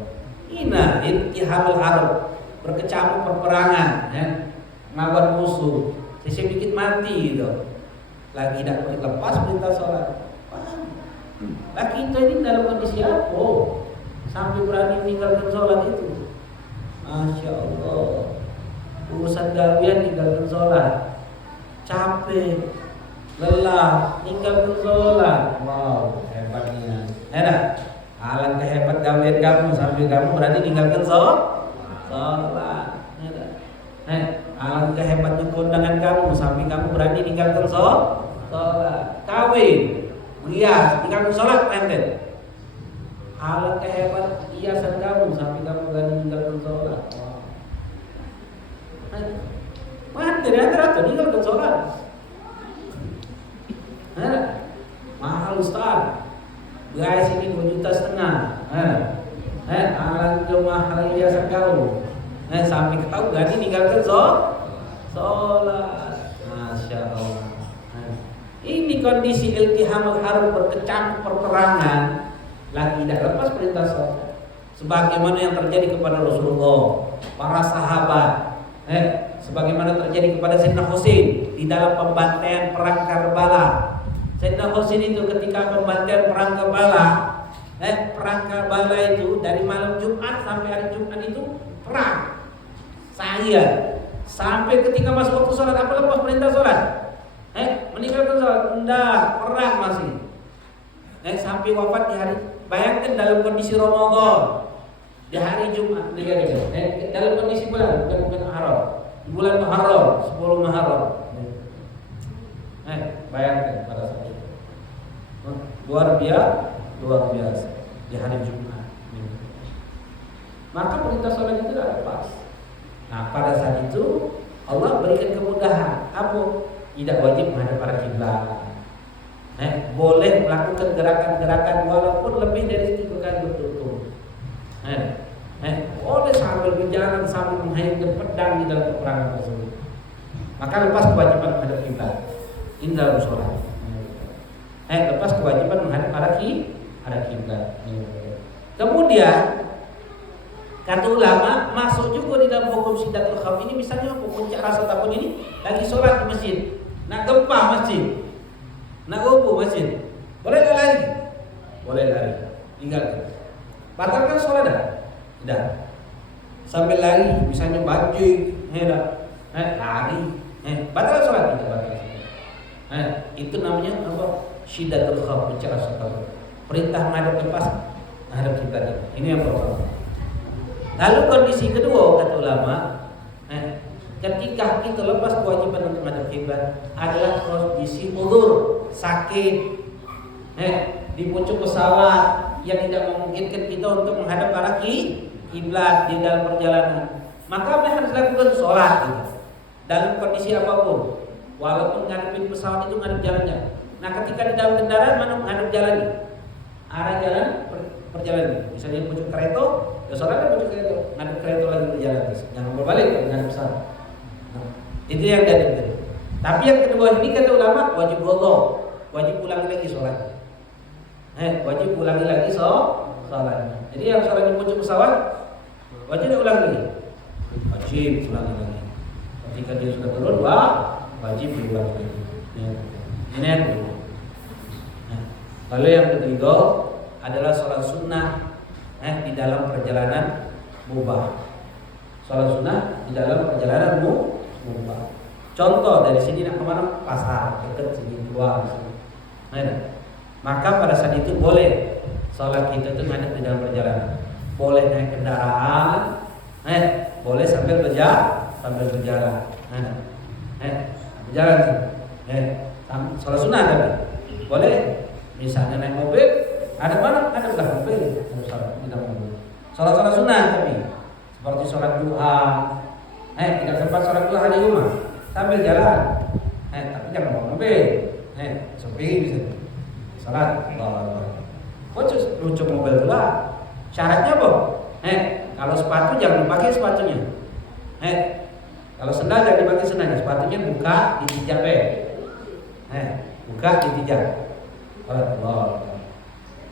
Ina iltihamul harb, berkecamuk perperangan, ngelawan musuh, sedikit mati gitu. Lagi tidak boleh lepas perintah sholat. Lagi kita ini dalam kondisi apa? Sampai berani meninggalkan sholat itu. Masya Allah. Urusan gawian tinggalkan sholat. Capek, lelah, tinggalkan sholat. Wow, hebatnya. Enak. Alangkah hebat gawian kamu sampai kamu berani tinggalkan sholat. Alangkah hebatnya kondangan kamu sampai kamu berani tinggalkan sholat. Kawin, rias, tinggalkan sholat enten. Alangkah hebat hiasan kamu sampai kamu berani tinggalkan sholat. Mana rata-rata tinggalkan sholat. Mahal Ustaz. Guys ini 2,5 juta. Alangkah mahal hiasan kamu. Sampai kau berani tinggalkan sholat. Masya Allah. Ini kondisi iltihamul harb, berkecamuk perperangan, lagi tidak lepas perintah sholat. Sebagaimana yang terjadi kepada Rasulullah, para sahabat, sebagaimana terjadi kepada Sayyidina Husain di dalam pembantaian perang Karbala. Sayyidina Husain itu ketika pembantaian perang Karbala, perang Karbala itu dari malam Jumat sampai hari Jumat itu perang. Saya sampai ketika masuk waktu sholat, apa lepas perintah sholat? Meninggalkan sholat? Enggak, perang masih. Sampai wafat di hari, bayangkan dalam kondisi Ramadan, di hari Jumat, dalam kondisi bulan, bukan Muharram, di bulan Muharram, 10 Muharram. Bayangkan pada saat itu, luar biasa di hari Jumat. Maka perintah sholat itu tidak lepas. Nah, pada saat itu Allah berikan kemudahan. Apa? Tidak wajib menghadap arah kiblat. Boleh melakukan gerakan-gerakan walaupun lebih dari 3 kali berturut-turut. Boleh sambil berjalan, sambil menghayunkan pedang di dalam peperangan tersebut. Maka lepas kewajiban menghadap kiblat. Ini dalam sholat. Lepas kewajiban menghadap arah kiblat. Kemudian kata ulama, masuk juga di dalam hukum syiddatul khauf ini. Misalnya puncak rasa takut ini, lagi sholat di masjid, nak gempa masjid, nak rubuh masjid, boleh tak lari? Boleh lari, tinggal. Batalkan sholat dah? Tidak. Sambil lari, misalnya banjir, lari, Batal sholat itu batal. Itu namanya apa? Syiddatul khauf, rasa takut. Perintah menghadap kiblat. Ini yang pertama. Lalu kondisi kedua kata ulama, ketika kita lepas kewajiban untuk menghadap kiblat adalah kondisi udzur, sakit, di pucuk pesawat yang tidak memungkinkan kita untuk menghadap arah kiblat di dalam perjalanan. Maka apa yang harus dilakukan? Sholat gitu. Dalam kondisi apapun, walaupun ngadepin pesawat itu ngadep jalannya. Nah, ketika di dalam kendaraan mana ngadep jalannya? Arah jalan perjalanan. Misalnya pucuk kereta, ya sholatnya pucuk kereta, ngadep kereta lagi berjalan. Jangan berbalik ngadep pesawat. Nah, itu yang dari. Tapi yang kedua ini kata ulama wajib wudu, wajib ulangi lagi sholat. Wajib ulangi lagi sholat. Jadi yang sholat di pucuk pesawat wajib ulangi lagi. Wajib ulangi lagi. Ketika dia sudah turun, wajib diulangi lagi. Ini yang kedua. Lalu yang ketiga adalah sholat sunnah di dalam perjalanan mubah. Sholat sunnah di dalam perjalanan mubah. Contoh dari sini nak kemana? Pasar, dekat sini keluar. Maka pada saat itu boleh sholat kita itu ngadep di dalam perjalanan. Boleh naik kendaraan, boleh sambil berjalan. Berjalan sih. Sholat sunnah tapi boleh. Misalnya naik mobil, ada mana? Ada belah mobil. Sholat sunnah tapi seperti sholat duha. Tidak sempat sholat duha di rumah sambil jalan. Tapi jangan bawa mobil. Sopir bisa. Sholat. Lucu mobil pula. Syaratnya apa? Kalau sepatu jangan dipakai sepatunya. Kalau sendal jangan dipakai sendalnya. Sepatunya buka ditijak buka ditijak. Allah.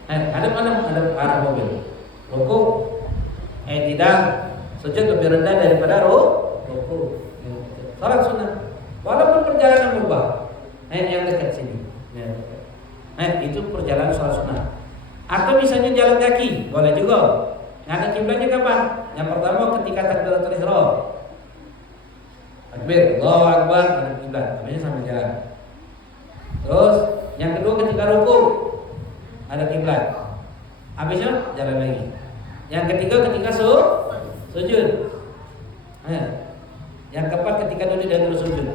Ada mana? Ada arah mobil. Ruku. Tidak. Sujud lebih rendah daripada ruku. Salat sunnah. Walaupun perjalanan mubah. Yang dekat sini. Itu perjalanan salat sunnah. Atau misalnya jalan kaki, boleh juga. Ngadep kiblatnya kapan? Yang pertama ketika takbiratul ihram. Takbir, Allahu Akbar, ngadep kiblat. Namanya sambil jalan. Terus yang kedua ketika ruku ada kiblat. Habisnya jalan lagi. Yang ketiga ketika sujud. Yang keempat ketika duduk dan terus sujud.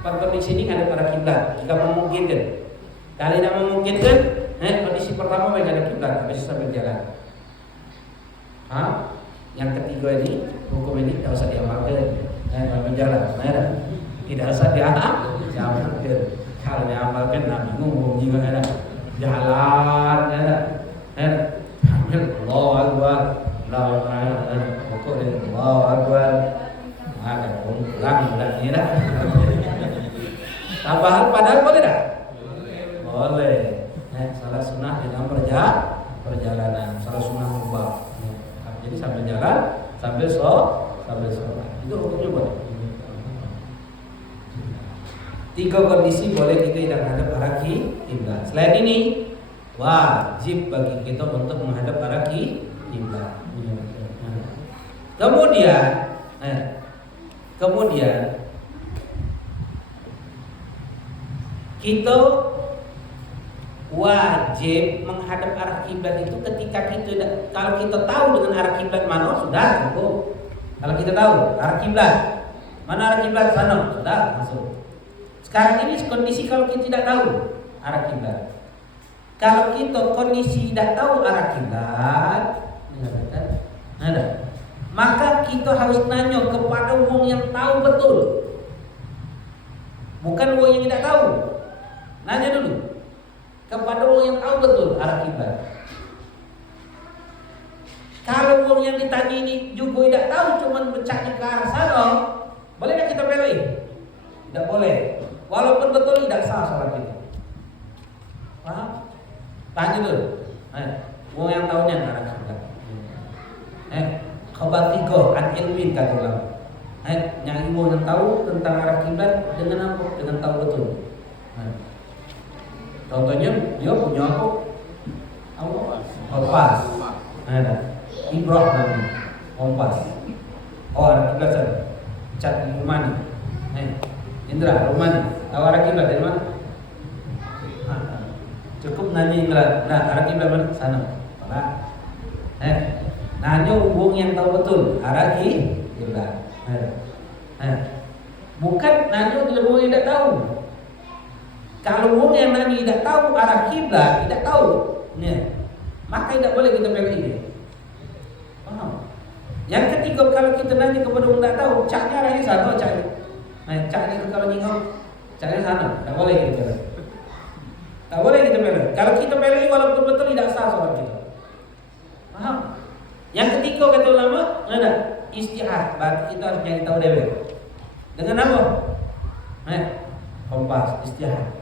Empat kondisi ini ada pada kiblat jika memungkinkan. Kali tidak memungkinkan, kondisi pertama yang ada kiblat, habis sambil jalan. Yang ketiga ini hukum ini tidak usah diamalkan. Sambil jalan, tidak usah diamalkan. Kalau diamalkan, bingung juga ada jalan, ada. Allahu Akbar, Allahu Akbar, pokok dari Allahu Akbar, ada pulang dan ini dah. Tambahan padahal boleh tak? Boleh. Salat sunnah di dalam perjalanan, salat sunnah mubah. Jadi sambil jalan, sambil sholat, itu hukumnya boleh. 3 kondisi boleh kita tidak menghadap arah kiblat. Selain ini wajib bagi kita untuk menghadap arah kiblat. Kemudian kita wajib menghadap arah kiblat itu ketika kalau kita tahu dengan arah kiblat mana sudah cukup. Kalau kita tahu arah kiblat mana arah kiblat sana sudah masuk. Sekarang ini kondisi kalau kita tidak tahu arah kiblat. Kalau kita kondisi tidak tahu arah kiblat, maka kita harus nanya kepada wong yang tahu betul. Bukan wong yang tidak tahu. Nanya dulu kepada wong yang tahu betul arah kiblat. Kalau wong yang ditanya ini juga tidak tahu, cuma bercakap ke arah sana, boleh tidak kita belok? Tidak boleh. Walaupun betul tidak sah sholat kita. Paham? Tanya dulu. Wong yang tahunya arah kiblat. Khabar 3 an ilmin kata ulama. Nyari wong yang tahu tentang arah kiblat dengan apa? Dengan tahu betul. Contohnya dia punya apa? Kompas. Ibrah namanya. Kompas. Oh arah kiblat sana. Cat mana? Indra, rumah tahu arah kiblat dari mana? Cukup nanya Indra, nah arah kiblat mana? Sana. Nanya hubung yang tahu betul arah kiblat. Bukan nanya hubung yang tidak tahu. Kalau hubung yang nanya tidak tahu arah kiblat, tidak tahu, maka tidak boleh kita belok ini. Paham? Yang ketiga, kalau kita nanya kepada orang tidak tahu, caknya arahnya sana, caknya. Caknya itu kalau nyingok, caknya sana, tidak boleh kita belok. Tak boleh kita belok. Kalau kita belok walaupun betul tidak sah sholat kita. Paham? Yang ketiga kata ulama, ada istihad. Berarti kita harus nyari tahu dewe. Dengan apa? Kompas, istihad.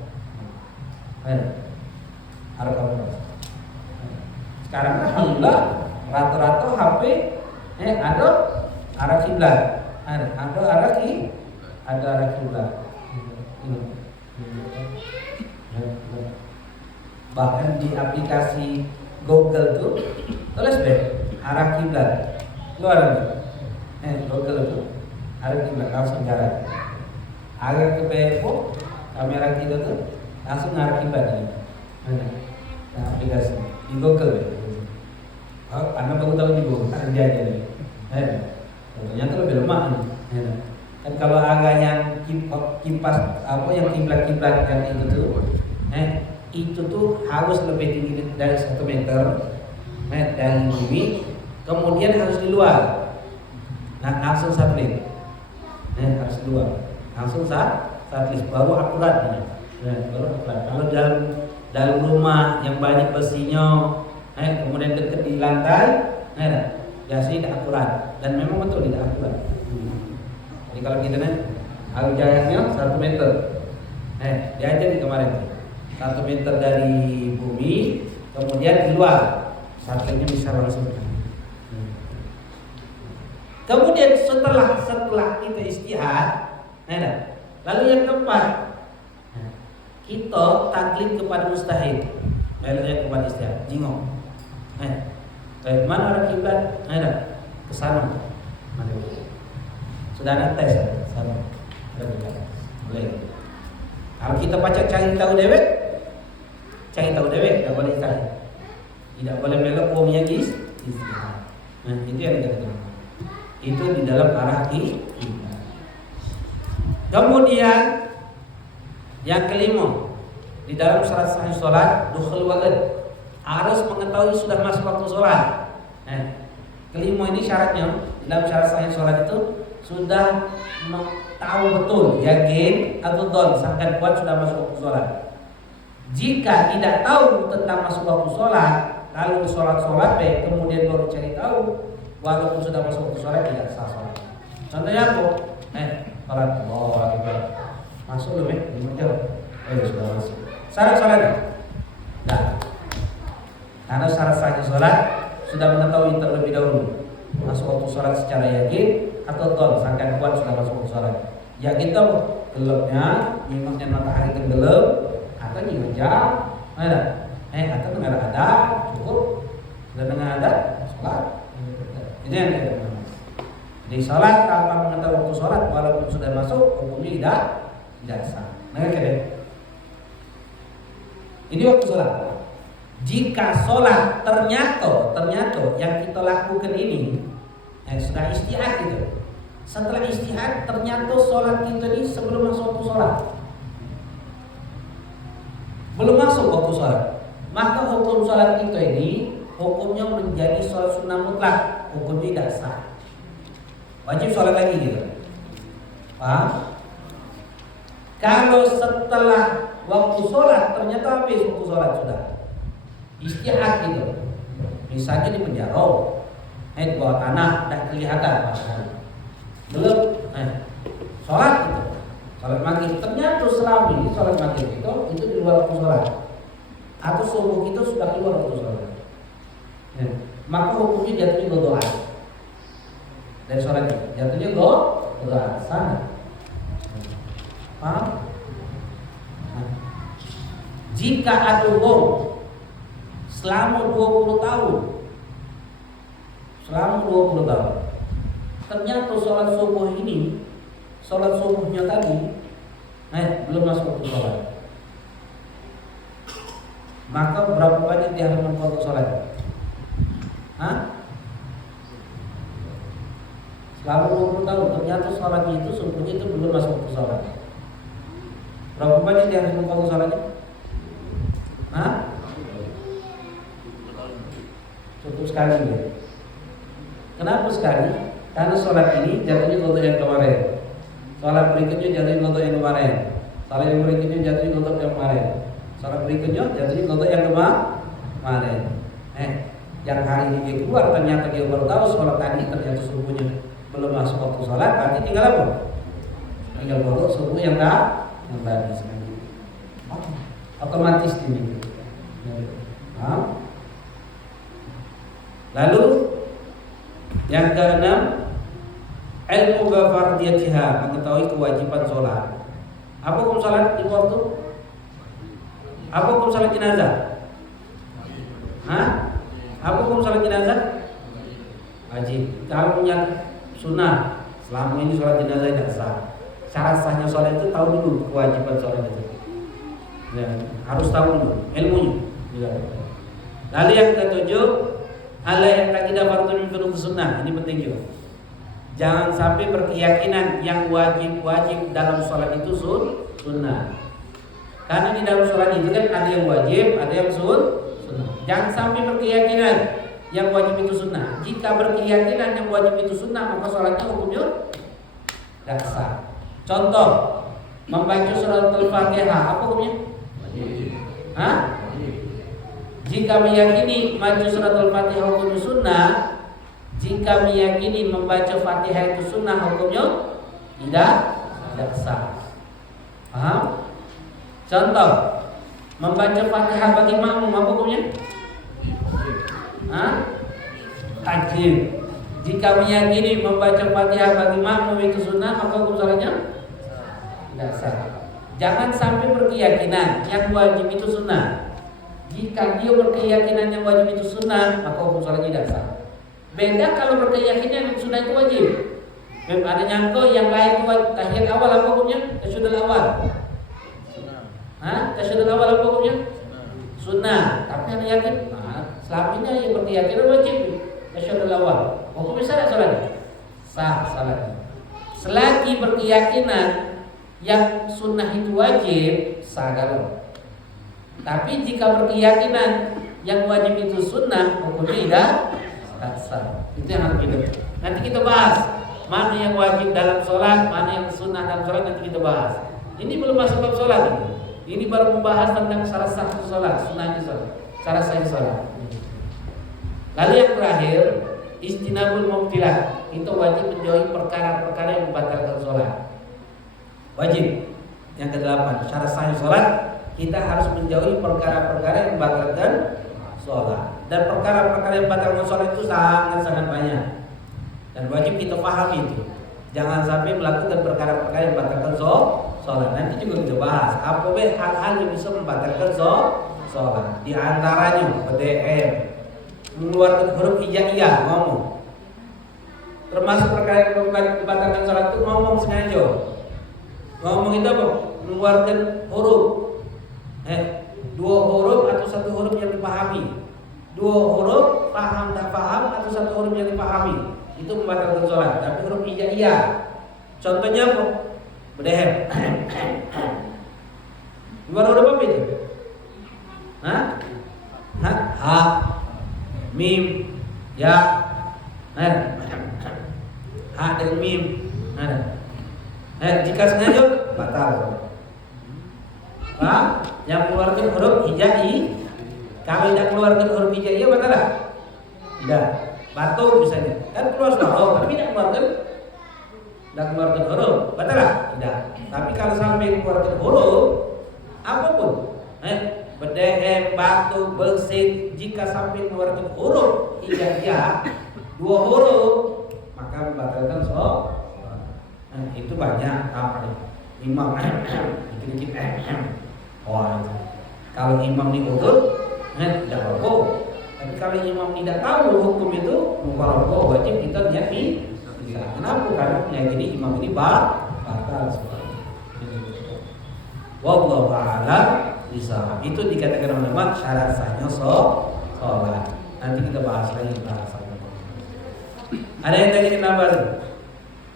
Harus kompas. Sekarang alhamdulillah rata-rata HP ada arah kiblat, ada arah kiblat. Bahkan di aplikasi Google tuh tulis deh arah kiblat. Keluar Google tuh arah kiblat langsung jarak. Agak ke BFO kamera kita tuh langsung arah kiblat ini. Nah, aplikasi di Google deh. Anda baru tahu di Google kan dia aja nih. Ternyata lebih lemah nih. Kan kalau agak yang kipas apa yang kiblat yang itu tuh, itu tuh harus lebih tinggi dari 1 meter dari bumi, kemudian harus di luar. Nah langsung satelit, harus di luar, langsung satelit baru akurat. Baru akurat. Kalau dalam rumah yang banyak besinya, kemudian dekat di lantai, biasanya tidak akurat dan memang betul tidak akurat. Jadi kalau kita harus jaraknya 1 meter, dia aja di kemarin 1 meter dari bumi, kemudian di luar satelitnya bisa langsung. Kemudian setelah kita istihad, lalu yang keempat, kita taklid kepada mustahil, beloknya kepada istihad, jingok. Mana arah kiblat? Ke sana. Sudah ada tes sana. Boleh. Kalau kita baca cari tahu dewek, tidak boleh cari. Tidak boleh belok umumnya istihad. Itu yang dikatakan. Itu di dalam arah kiblat. Kemudian yang kelima, di dalam syarat sahih salat dukhul waqt, harus mengetahui sudah masuk waktu sholat. Kelima ini syaratnya dalam syarat sahih sholat itu sudah tahu betul, yakin atau don, sangkan kuat sudah masuk waktu sholat. Jika tidak tahu tentang masuk waktu sholat, lalu sholat kemudian baru cari tahu, walaupun sudah masuk waktu sholat tidak sah sholat. Contohnya apa? Sholat Allahu Akbar, masuk lebih 5 jam, sudah masuk. Syarat sholatnya? Nah, karena syarat sahnya sholat sudah mengetahui terlebih dahulu masuk waktu sholat secara yakin atau ton, sangkan kuat sudah masuk waktu sholat. Yakin tahu gelapnya, memangnya matahari tenggelam atau nyimak jam, atau tengah ada cukup, dan tengah ada sholat. Ini yang kita katakan. Di sholat tanpa mengetahui waktu sholat walaupun sudah masuk hukumnya tidak sah. Ini waktu sholat. Jika sholat ternyata yang kita lakukan ini sudah istihad gitu. Setelah istihad ternyata sholat kita ini sebelum masuk waktu sholat, belum masuk waktu sholat, maka hukum sholat kita ini hukumnya menjadi sholat sunnah mutlak, hukumnya tidak sah. Wajib sholat lagi gitu. Paham? Kalau setelah waktu sholat ternyata habis waktu sholat sudah istihad gitu, misalnya di penjara, bawah tanah tidak kelihatan belum, sholat gitu, sholat maghrib ternyata selama ini sholat maghrib itu di luar waktu sholat, atau subuh kita sudah keluar waktu sholat, maka hukumnya jatuhnya doa dari sholat itu, jatuhnya doa sana. Paham? Jika ada selama 20 tahun, ternyata sholat subuhnya tadi belum masuk waktu sholat. Maka berapa banyak dia harus mengqadha sholat? Selama 20 tahun ternyata sholatnya itu subuhnya itu belum masuk waktu sholat. Berapa banyak dia harus mengqadha sholatnya? Cukup sekali ya. Kenapa sekali? Karena sholat ini jatuhnya qadha yang kemarin. Sholat berikutnya jatuhnya qadha yang kemarin. Sholat yang berikutnya jatuhnya qadha yang kemarin. Sholat berikutnya jatuhnya qadha yang kemarin. Yang hari ini dia keluar ternyata dia baru tahu sholat tadi ternyata subuhnya belum masuk waktu sholat, berarti tinggal apa? Tinggal qadha subuh yang tadi sekali. Otomatis ini. Lalu yang keenam, ilmu fardiyatiha, mengetahui kewajiban sholat. Apa hukum sholat di waktu? Apa hukum sholat jenazah? Apa hukum sholat jenazah? Wajib. Kalau punya sunnah, selama ini sholat jenazah tidak sah. Syarat sahnya sholat itu tahu dulu kewajiban sholat itu. Ya, harus tahu dulu ilmunya. Lalu yang ketujuh, ala yang tidak fardhu min furudus sunnah. Ini penting juga. Jangan sampai berkeyakinan yang wajib dalam sholat itu sunnah. Karena di dalam sholat itu kan ada yang wajib, ada yang sunnah. Jangan sampai berkeyakinan yang wajib itu sunnah. Jika berkeyakinan yang wajib itu sunnah, maka sholatnya hukumnya tidak sah. Contoh, membaca surat Al-Fatihah, apa hukumnya? Jika meyakini membaca surat Al-Fatihah hukumnya sunnah, jika meyakini membaca Fatihah itu sunnah, hukumnya tidak sah. Paham? Contoh, membaca Fatihah bagi makmum, apa hukumnya? Wajib. Jika meyakini membaca Fatihah bagi makmum itu sunnah, maka hukum salatnya tidak sah. Jangan sampai berkeyakinan yang wajib itu sunnah. Jika dia berkeyakinan yang wajib itu sunnah, maka hukum salatnya tidak sah. Beda kalau berkeyakinan yang sunnah itu wajib. Ada nyangko yang lain itu tahiyat awal, apa hukumnya? Tasyahudul awal. Tasyahudul awal apa hukumnya? Sunnah. Tapi ada yakin, selama ini yang berkeyakinan wajib tasyahudul awal. Hukumnya sah salatnya? Sah salatnya. Selagi berkeyakinan yang sunnah itu wajib, sah galau. Tapi jika berkeyakinan yang wajib itu sunnah, hukumnya tidak sah. Itu yang harus kita. Nanti kita bahas mana yang wajib dalam sholat, mana yang sunnah dalam sholat, nanti kita bahas. Ini belum masuk bab sholat. Ini baru membahas tentang syarat sah sholat, sunnahnya sholat, syarat sah sholat. Lalu yang terakhir, istinabul mubtilat. Itu wajib menjauhi perkara-perkara yang membatalkan sholat. Wajib. Yang ke-8, syarat sah sholat, kita harus menjauhi perkara-perkara yang membatalkan sholat. Dan perkara-perkara yang membatalkan sholat itu sangat-sangat banyak. Dan wajib kita pahami itu. Jangan sampai melakukan perkara-perkara yang membatalkan sholat. Nanti juga kita bahas apa hal-hal yang bisa membatalkan sholat. Di antaranya PDM, mengeluarkan huruf hijaiyah, ngomong. Termasuk perkara yang membatalkan sholat itu ngomong sengaja. Ngomong itu apa? Mengeluarkan huruf. Dua huruf atau satu huruf yang dipahami. Dua huruf paham tak paham atau satu huruf yang dipahami. Itu membatalkan sholat. Tapi huruf hijaiyah, contohnya apa? Berdehem. Dua huruf apa itu? Ha, mim, ya. Ha dan mim. Jika sengaja batal. Yang keluarkan huruf hijaiyah, kalau tidak keluarkan huruf hijaiyah batal tak? Tidak. Batuk misalnya, kan keluar huruf, tapi tidak keluarkan huruf, batal tak? Tidak. Tapi kalau sampai keluarkan huruf, apapun, berdehem, batuk, bersin, jika sampai keluarkan huruf hijaiyah, dua huruf, maka membatalkan sholat. Itu banyak apa nih? Imam dikit-dikit itu. Kalau imam diukur, tidak apa. Tapi kalau imam tidak tahu hukum itu, maka wajib kita lihat di. Kenapa? Karena yang ini imam ini batal. Wallahu a'lam bishawab. Itu dikatakan ulama syarat sahnya sholat. Nanti kita bahas lagi bahasannya. Ada yang tanya kenapa?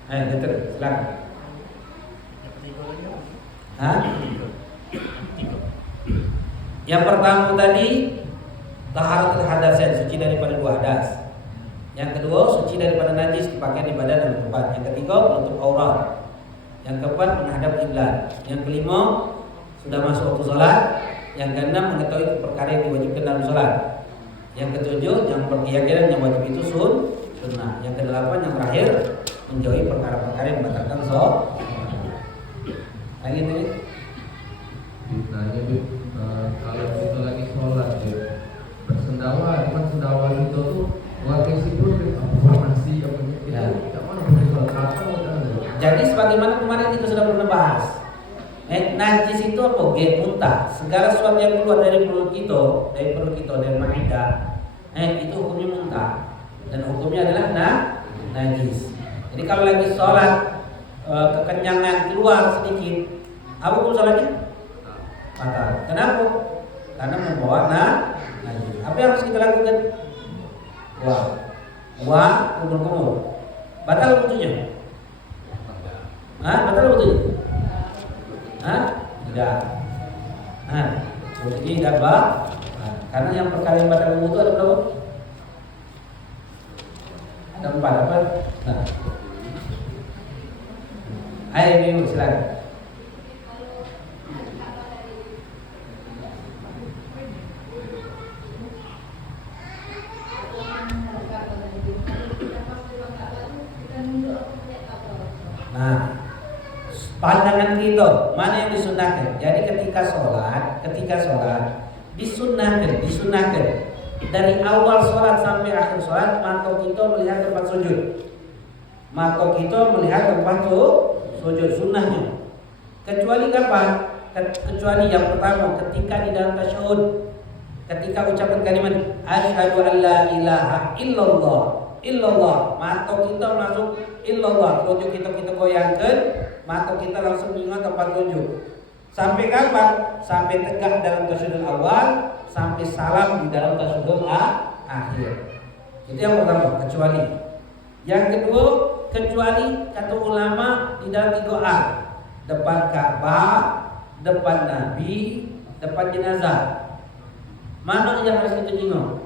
Ayo, dokter, silakan. Hah? Yang pertama tadi taharatul hadasain, suci daripada dua hadas. Yang kedua, suci daripada najis dipakai di badan dan tempat. Yang ketiga, menutup aurat. Yang keempat, menghadap kiblat. Yang kelima, sudah masuk waktu sholat. Yang keenam, mengetahui perkara yang diwajibkan dalam sholat. Yang ketujuh, yang berkeyakinan yang wajib itu sunnah. Yang kedelapan, yang terakhir, menjauhi perkara-perkara yang membatalkan sholat. Lagi ini? Ditanya kalau kita lagi sholat bersendawa, cuman sendawa itu tuh warga sipil farmasi apa gitu. Tidak mana boleh sholat atau jadi sebagaimana kemarin kita sudah pernah bahas, najis itu apa? Muntah. Segala sesuatu yang keluar dari perut kita, dari ma'idah, itu hukumnya muntah dan hukumnya adalah najis. Jadi kalau lagi sholat kekenyangan keluar sedikit, apa hukum sholatnya? Batal. Kenapa? Karena membawa najis. Apa yang harus kita lakukan? Kumur. Batal wudhunya? Batal wudhunya? Tidak. Wudhunya tidak batal. Karena yang perkara yang batal wudhu ada berapa? Ada 4 apa? Ayo Ibu silakan. Pandangan kita mana yang disunahkan. Jadi ketika sholat disunahkan dari awal sholat sampai akhir sholat mata kita melihat tempat sujud. Sujud sunnahnya. Kecuali kapan? Kecuali yang pertama ketika di dalam tasyahud, ketika ucapan kalimat asyhadu an la ilaha illallah, mata kita masuk illallah, tujuh kita goyangkan, mata kita langsung ingat tempat tujuh. Sampai kapan? Sampai tegak dalam tasyahud awal, sampai salam di dalam tasyahud akhir. Itu yang pertama, kecuali. Yang kedua, kecuali kata ulama di dalam 3A, depan Ka'bah, depan Nabi, depan jenazah. Mana yang harus kita tengok?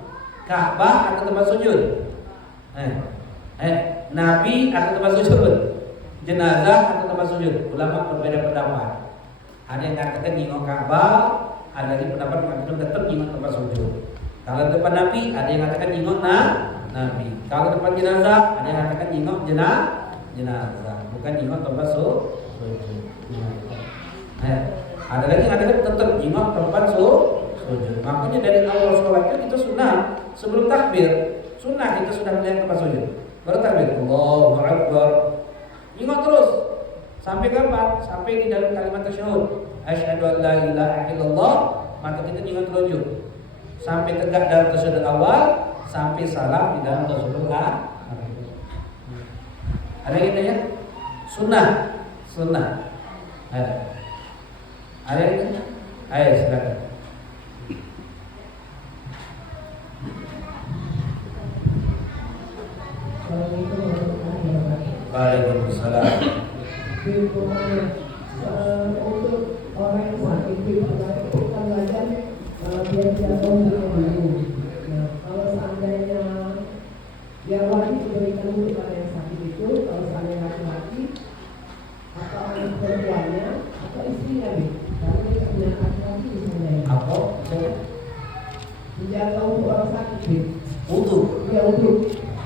Ka'bah atau tempat sujud? Nabi atau tempat sujud? Jenazah atau tempat sujud? Ulama berbeda pendapat. Ada yang katakan tengok Ka'bah, ada yang pendapat mengatakan tetap tengok tempat sujud. Kalau depan Nabi, ada yang katakan tengok Nabi. Kalau depan jenazah, ada yang katakan tengok jenazah, bukan tengok tempat sujud. Ada lagi yang katakan tetap tengok tempat sujud. Makanya dari awal sholatnya kita sunnah sebelum takbir, sunnah kita sudah melihat tempat sujud. Baru takbir, Allahu Akbar. Ingat terus sampai kapan? Sampai di dalam kalimat tasyahud, asyhadu an la ilaha illallah, maka kita ingat terus sampai tegak dalam tasyahud awal, sampai salam di dalam tasyahud akhir. Ada yang tanya? Sunnah. Ada yang tanya? Ayo silakan. Waalaikumsalam. Untuk orang yang sakit itu kan wajar dia tidak tahu dulu. Kalau seandainya dia wajib diberikan untuk orang yang sakit itu, kalau seandainya laki-laki atau anak perempuannya atau istrinya, kalau dia punya laki-laki misalnya. Apa? Menjaga untuk orang sakit. Wudu. Ya wudu.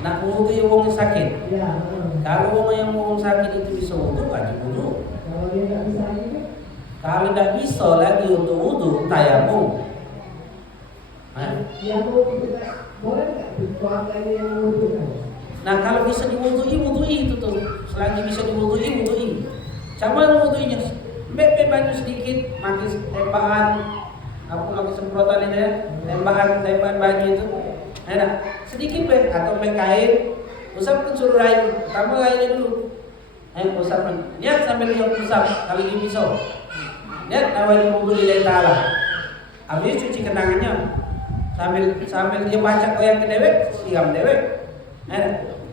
Nak wudu yang orang sakit. Ya. Kalau orang yang mau sakit itu bisa wudu, wajib wudu. Kalau dia tidak bisa itu, kalau tidak bisa lagi untuk wudu, tayamum. dia mau juga boleh nggak keluarganya yang wudu kan? Nah kalau bisa diwudui itu tuh, selagi bisa diwudui. Coba wuduinya, bebe baju sedikit, maki tembakan, aku lagi semprotan ini ya, tembakan baju itu, enak sedikit be atau be kain. Usap kan suruh lain, tambah lainnya dulu. Usap niat sambil usap kali ini pisau. Lihat nawaitu wudhu lillahi ta'ala. Habis cuci kenangannya. Sambil dia baca koyang ke dewek, siam dewek.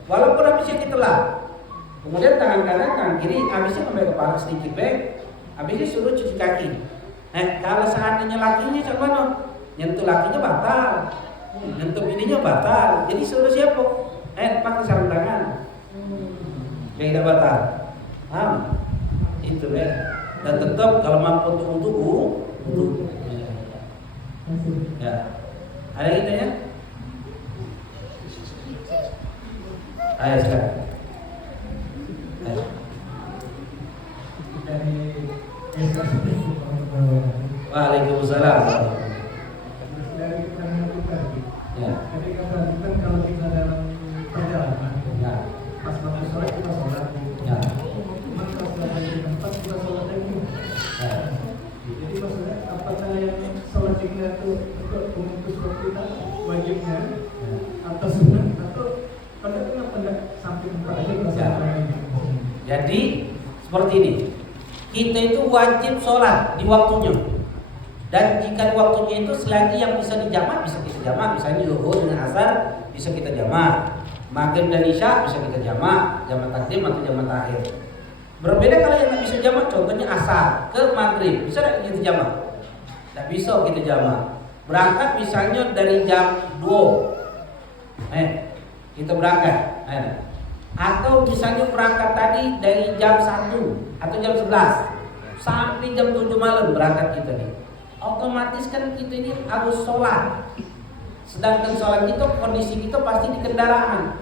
Walaupun habisnya kita lah. Kemudian tangan kanan, tangan kiri, habisnya sampai kepala sedikit baik. Habisnya suruh cuci kaki. Kalau seandainya lakinya coba no, nyentuh lakinya batal, nyentuh bininya batal. Jadi suruh siapa? Pakai sarung tangan. Tidak batal. Paham? Itu ya. Dan tetap kalau mampu untuk wudhu. Ya. Ada gitu ya? Ayo sekarang. Waalaikumsalam. Dari pertanyaan tadi, Ya. jadi kan kalau kita dalam perjalanan, Ya. pas waktu sholat kita sholat, Ya. cuma pas lagi di tempat kita sholat lagi. Ya. Jadi maksudnya apakah yang sholat kita itu untuk memutus waktu kita wajibnya atau sunnah atau kadang kenapa nggak sampai tempat aja kita Ya. sholat lagi? Jadi seperti ini. Kita itu wajib sholat di waktunya. Dan jika di waktunya itu selagi yang bisa dijamak bisa kita jamak. Misalnya zuhur dengan asar bisa kita jamak. Maghrib dan isya bisa kita jamak. Jamak takdim atau jamak takhir. Berbeda kalau yang tak bisa jamak, contohnya asar ke maghrib, bisa tidak kita jamak? Tak bisa kita jamak. Berangkat misalnya dari jam 2, kita berangkat. Atau misalnya berangkat tadi dari jam 1 atau jam 11 sampai jam 7 malam berangkat kita nih. Otomatis kan kita ini harus sholat. Sedangkan sholat kita, kondisi kita pasti di kendaraan.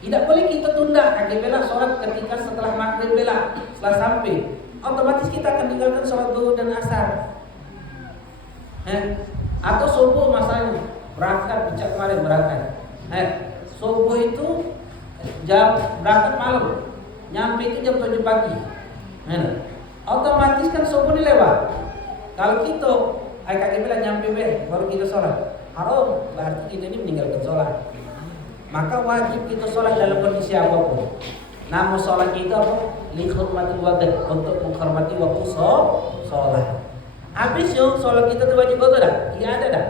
Tidak boleh kita tunda akhir bela sholat ketika setelah maghrib bela setelah sampai. Otomatis kita akan tinggalkan sholat zuhur dan asar. Atau subuh masalahnya berangkat bicara kemarin berangkat. Subuh itu jam berangkat malam, nyampe itu jam 7 pagi. Otomatis kan subuh ini lewat. Kalau kita kakek bilang nyampe baru kita sholat, haram berarti kita ini meninggalkan sholat. Maka wajib kita sholat dalam kondisi apapun. Namun sholat kita apa? Likhurmati waqt, untuk menghormati waktu sholat. Habis yuk sholat kita itu wajib atau dah? Iya ada dah.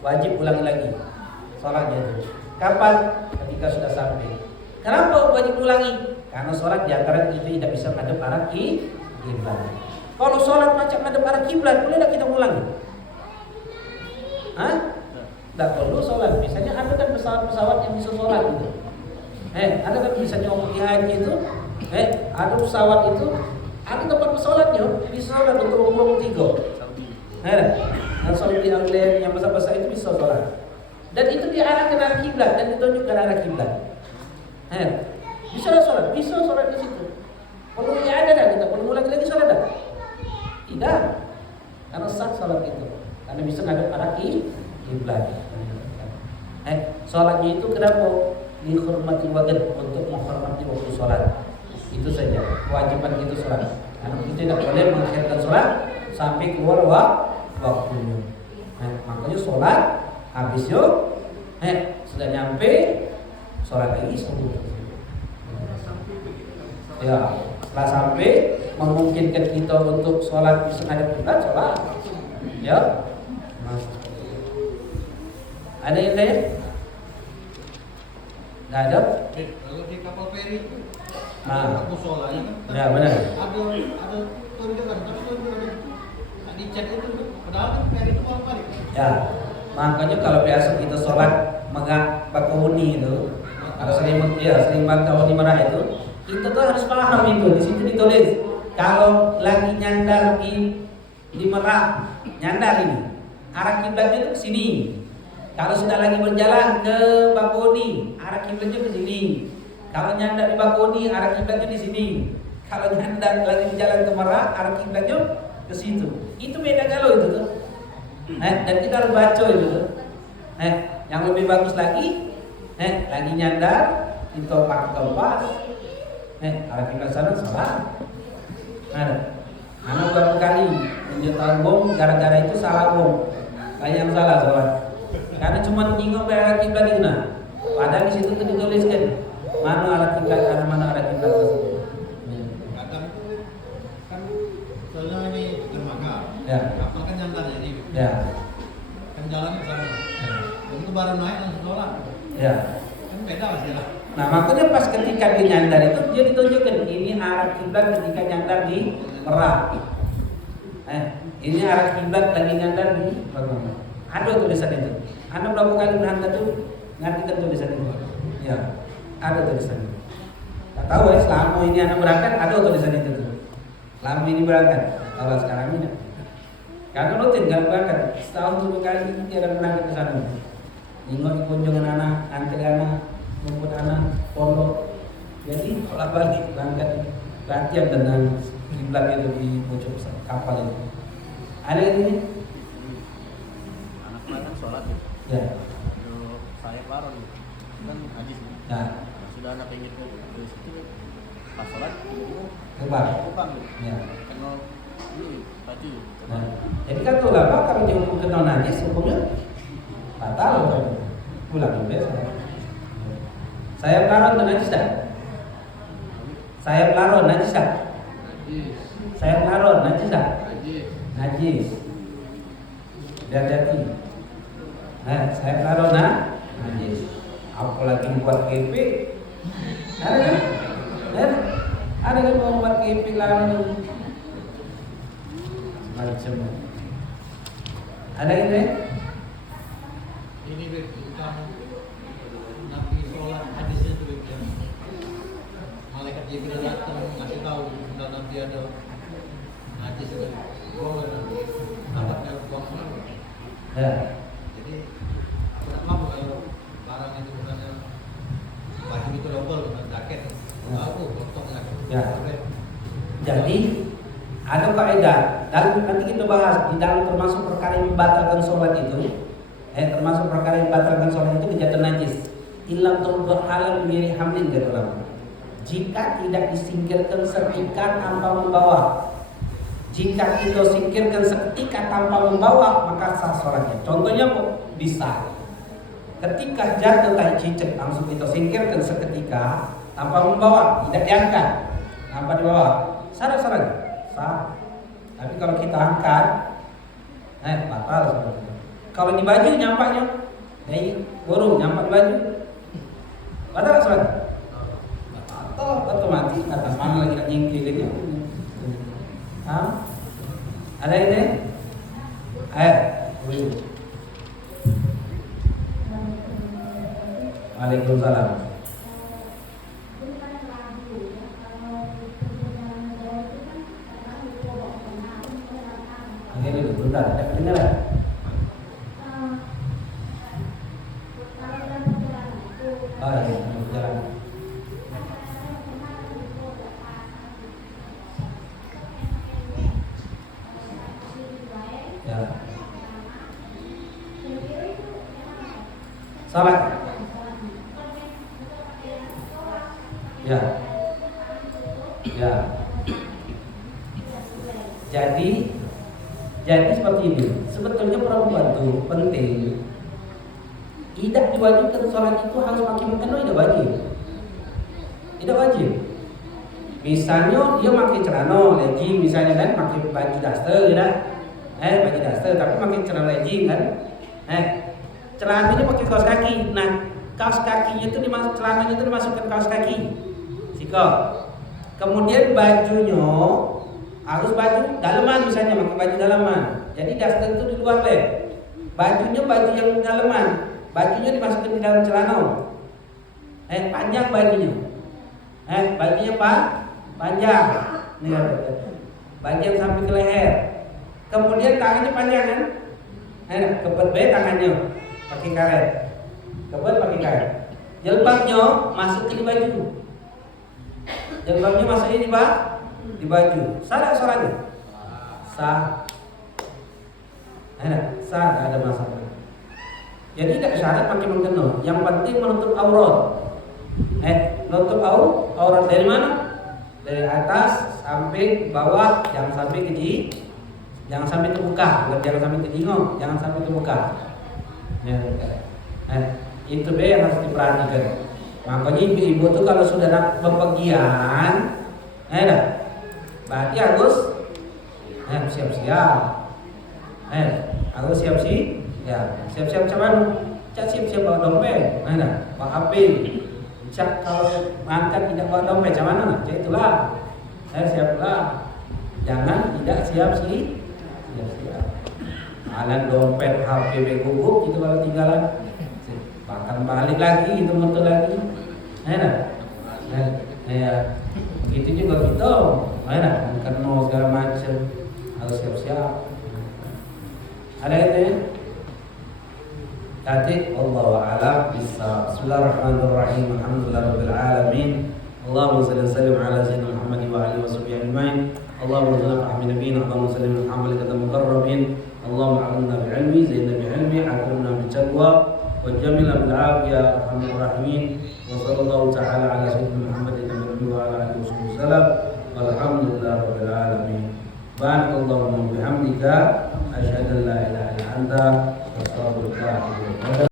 Wajib ulangi lagi sholatnya itu. Kapan? Ketika sudah sampai. Kenapa wajib ulangi? Karena sholat diantara kita tidak bisa menghadap arah kiblat. Kalau sholat macam menghadap arah kiblat, boleh tak kita ulangi? Tak perlu sholat. Misalnya ada kan pesawat-pesawat yang bisa sholat gitu. Ada kan misalnya orang haji itu, ada pesawat itu, ada tempat sholatnya bisa sholat untuk umum 3. Nah, sholat di Auckland yang besar-besar itu bisa sholat. Dan itu diarahkan arah kiblat dan ditunjukkan arah kiblat. Bisa sholat di situ. Perlu ya ada dah kita perlu ulangi lagi sholat dah? Tidak, karena sah sholat itu, karena bisa ngadep arah kiblat. Sholatnya itu kenapa? Dihormati waqt, untuk menghormati waktu sholat. Itu saja kewajiban kita sholat. Karena kita tidak boleh mengakhirkan sholat sampai keluar waktunya. Makanya sholat habis yuk, sudah nyampe sholat lagi subuh. Ya, setelah sampai memungkinkan kita untuk sholat bisa ngadep kiblat, sholat. Ya, ada yang tanya? Nggak ada? Kalau di kapal feri itu, Nah, musolanya kan, ya benar. ada tunjukkan, tapi tunjukkan tak dicek itu, padahal kan feri itu mau balik. Ya, makanya kalau biasa kita sholat megah bakahuni itu, atau sering bakahuni merah itu, kita tuh harus paham itu. Di situ ditulis kalau lagi nyandar di Merak, nyandar ini arah kiblatnya itu ke sini. Kalau sudah lagi berjalan ke Bakahuni, arah kiblatnya ke sini. Kalau nyandar di Bakahuni, arah kiblatnya di sini. Kalau nyandar lagi berjalan ke Merak, arah kiblatnya ke situ. Itu beda galau itu tuh. Dan kita harus baca itu tuh. Yang lebih bagus lagi, lagi nyandar, kita pakai kompas. Arah kiblat sana salah. Anak berapa kali menjelaskan bom gara-gara itu salah bom. Kayak yang salah sholat. Karena cuma nyinggung ke arah kiblat itu nah. Padahal di situ dituliskan mana arah kiblat, mana arah kiblat tersebut. Kadang itu kan soalnya ini Ya. Kapal kan nyandar ini. Ya. Kan jalan ke sana. Itu baru naik langsung sholat. Ya. Kan beda mas jalan. Nah makanya pas ketika dia nyandar itu dia ditunjukkan ini arah kiblat ketika nyandar di Merak. Ini arah kiblat lagi nyandar di Merak. Ada tulisan itu. Anda berapa kali berangkat tuh ngerti tulisan itu? Ya, ada tulisan itu. Tak tahu ya selama ini anak berangkat ada tulisan itu tuh. Selama ini berangkat, kalau sekarang ini. Karena rutin kalau berangkat setahun 2 kali tiada berangkat ke sana. Ingat kunjungan anak, antri anak, ngumpul anak, pondok. Jadi kalau balik berangkat latihan dengan kiblat itu di pucuk kapal itu. Ada ini? Anak kan sholat ya. Ya. Saya baron kan hadis nih. Ya. Sudah anak pengen ke situ pas sholat Kebal. bukan Ya. kena ini tadi. Nah, jadi kan tuh lah kalau dihukum kena najis hukumnya batal kan? Pulang biasa. Saya pelaron tuh najis dah. Saya pelaron najis dah. Saya pelaron najis dah. Najis. Hati-hati. Nah, saya pelaron najis. Apalagi buat KP. Ada kan? Ada kan mau buat KP lalu macam. Ada ini? Ini bukan Nabi sholat hadisnya itu ya. Malaikat Jibril datang ngasih tahu tentang Nabi ada hadis itu. Boleh nanti dapat dalam kuasa. Ya. Jadi tidak mampu kalau barang itu bukannya baju itu double bukan jaket. Aku potong lagi. Ya. Jadi ada kaidah dan nanti kita bahas di dalam termasuk perkara yang membatalkan sholat itu. Termasuk perkara yang membatalkan sholat itu kejahatan najis. Ilam turdur halal miri hamlin kata ulama. Jika tidak disingkirkan seketika tanpa membawa. Jika kita singkirkan seketika tanpa membawa maka sah sholatnya. Contohnya bisa. Ketika jatuh tai cicak langsung kita singkirkan seketika tanpa membawa, tidak diangkat, tanpa dibawa. Sah sholatnya. Sah. Tapi kalau kita angkat, batal sholatnya. Kalau di baju nyampaknya, burung nyampak di baju, batal sholat. Batal otomatis atas mana lagi nak nyingkir ini? Ada ini? Waalaikumsalam. Ini dulu, bentar, ada kedengaran? Oh iya, jalan. Ya. Salat. Ya. Ya. Jadi seperti ini. Sebetulnya perempuan itu penting. Tidak diwajibkan sholat itu harus pakai mukena, tidak wajib. Tidak wajib. Misalnya dia pakai celana legging, misalnya kan pakai baju daster, ya, baju daster, tapi pakai celana legging kan, celananya pakai kaos kaki. Nah, kaos kakinya itu celananya itu dimasukkan kaos kaki, siko. Kemudian bajunya harus baju dalaman, misalnya pakai baju dalaman. Jadi daster itu di luar leh. Bajunya baju yang dalaman. Bajunya dimasukkan di dalam celana. Panjang bajunya. Bajunya panjang. Nih, panjang sampai ke leher. Kemudian tangannya panjang kan? Kebet be tangannya pakai karet. Kebet pakai karet. Jilbabnya masuk ke di baju. Jilbabnya masuknya di baju. Sah sholatnya? Sah. Sah, tidak ada masalah. Jadi tidak syarat pakai mukena. Yang penting menutup aurat. Menutup aurat dari mana? Dari atas sampai bawah, jangan sampai ke jangan sampai terbuka, jangan sampai kedingin, jangan sampai terbuka. Itu yang harus diperhatikan. Makanya ibu-ibu tuh kalau sudah nak bepergian, berarti harus siap-siap. Harus siap-siap macam mana? Cak siap-siap bawa dompet, mana? Bawa HP. Cak kalau angkat tidak bawa dompet macam mana? Cak itulah. Siaplah. Jangan tidak siap. Alat dompet, HP gugup itu kalau tinggalan. Bahkan balik lagi itu motor lagi. Begitu juga kita. Karena segala macam harus siap-siap. Ada itu ya? Jadi Allahu a'lam bissawab. Bismillahirrahmanirrahim. Alhamdulillahirabbil alamin. Allahumma shalli wa sallim ala sayyidina Muhammad wa alihi washabbihi ajmain. Allahumma salli ala nabiyina Allahumma salli ala malaikatil muqarrabin. Allahumma a'inna bi'ilmi, zaidna bi'ilmi, akrimna bittaqwa, wajamilna bil afiyah, arhamar rahimin. Wa sallallahu ta'ala ala sayyidina Muhammadin wa ala alihi wasallam. Walhamdulillahirabbil alamin. Barakallahu bihamdika asyhadu an la ilaha illa anta astaghfiruka wa atubu ilaik.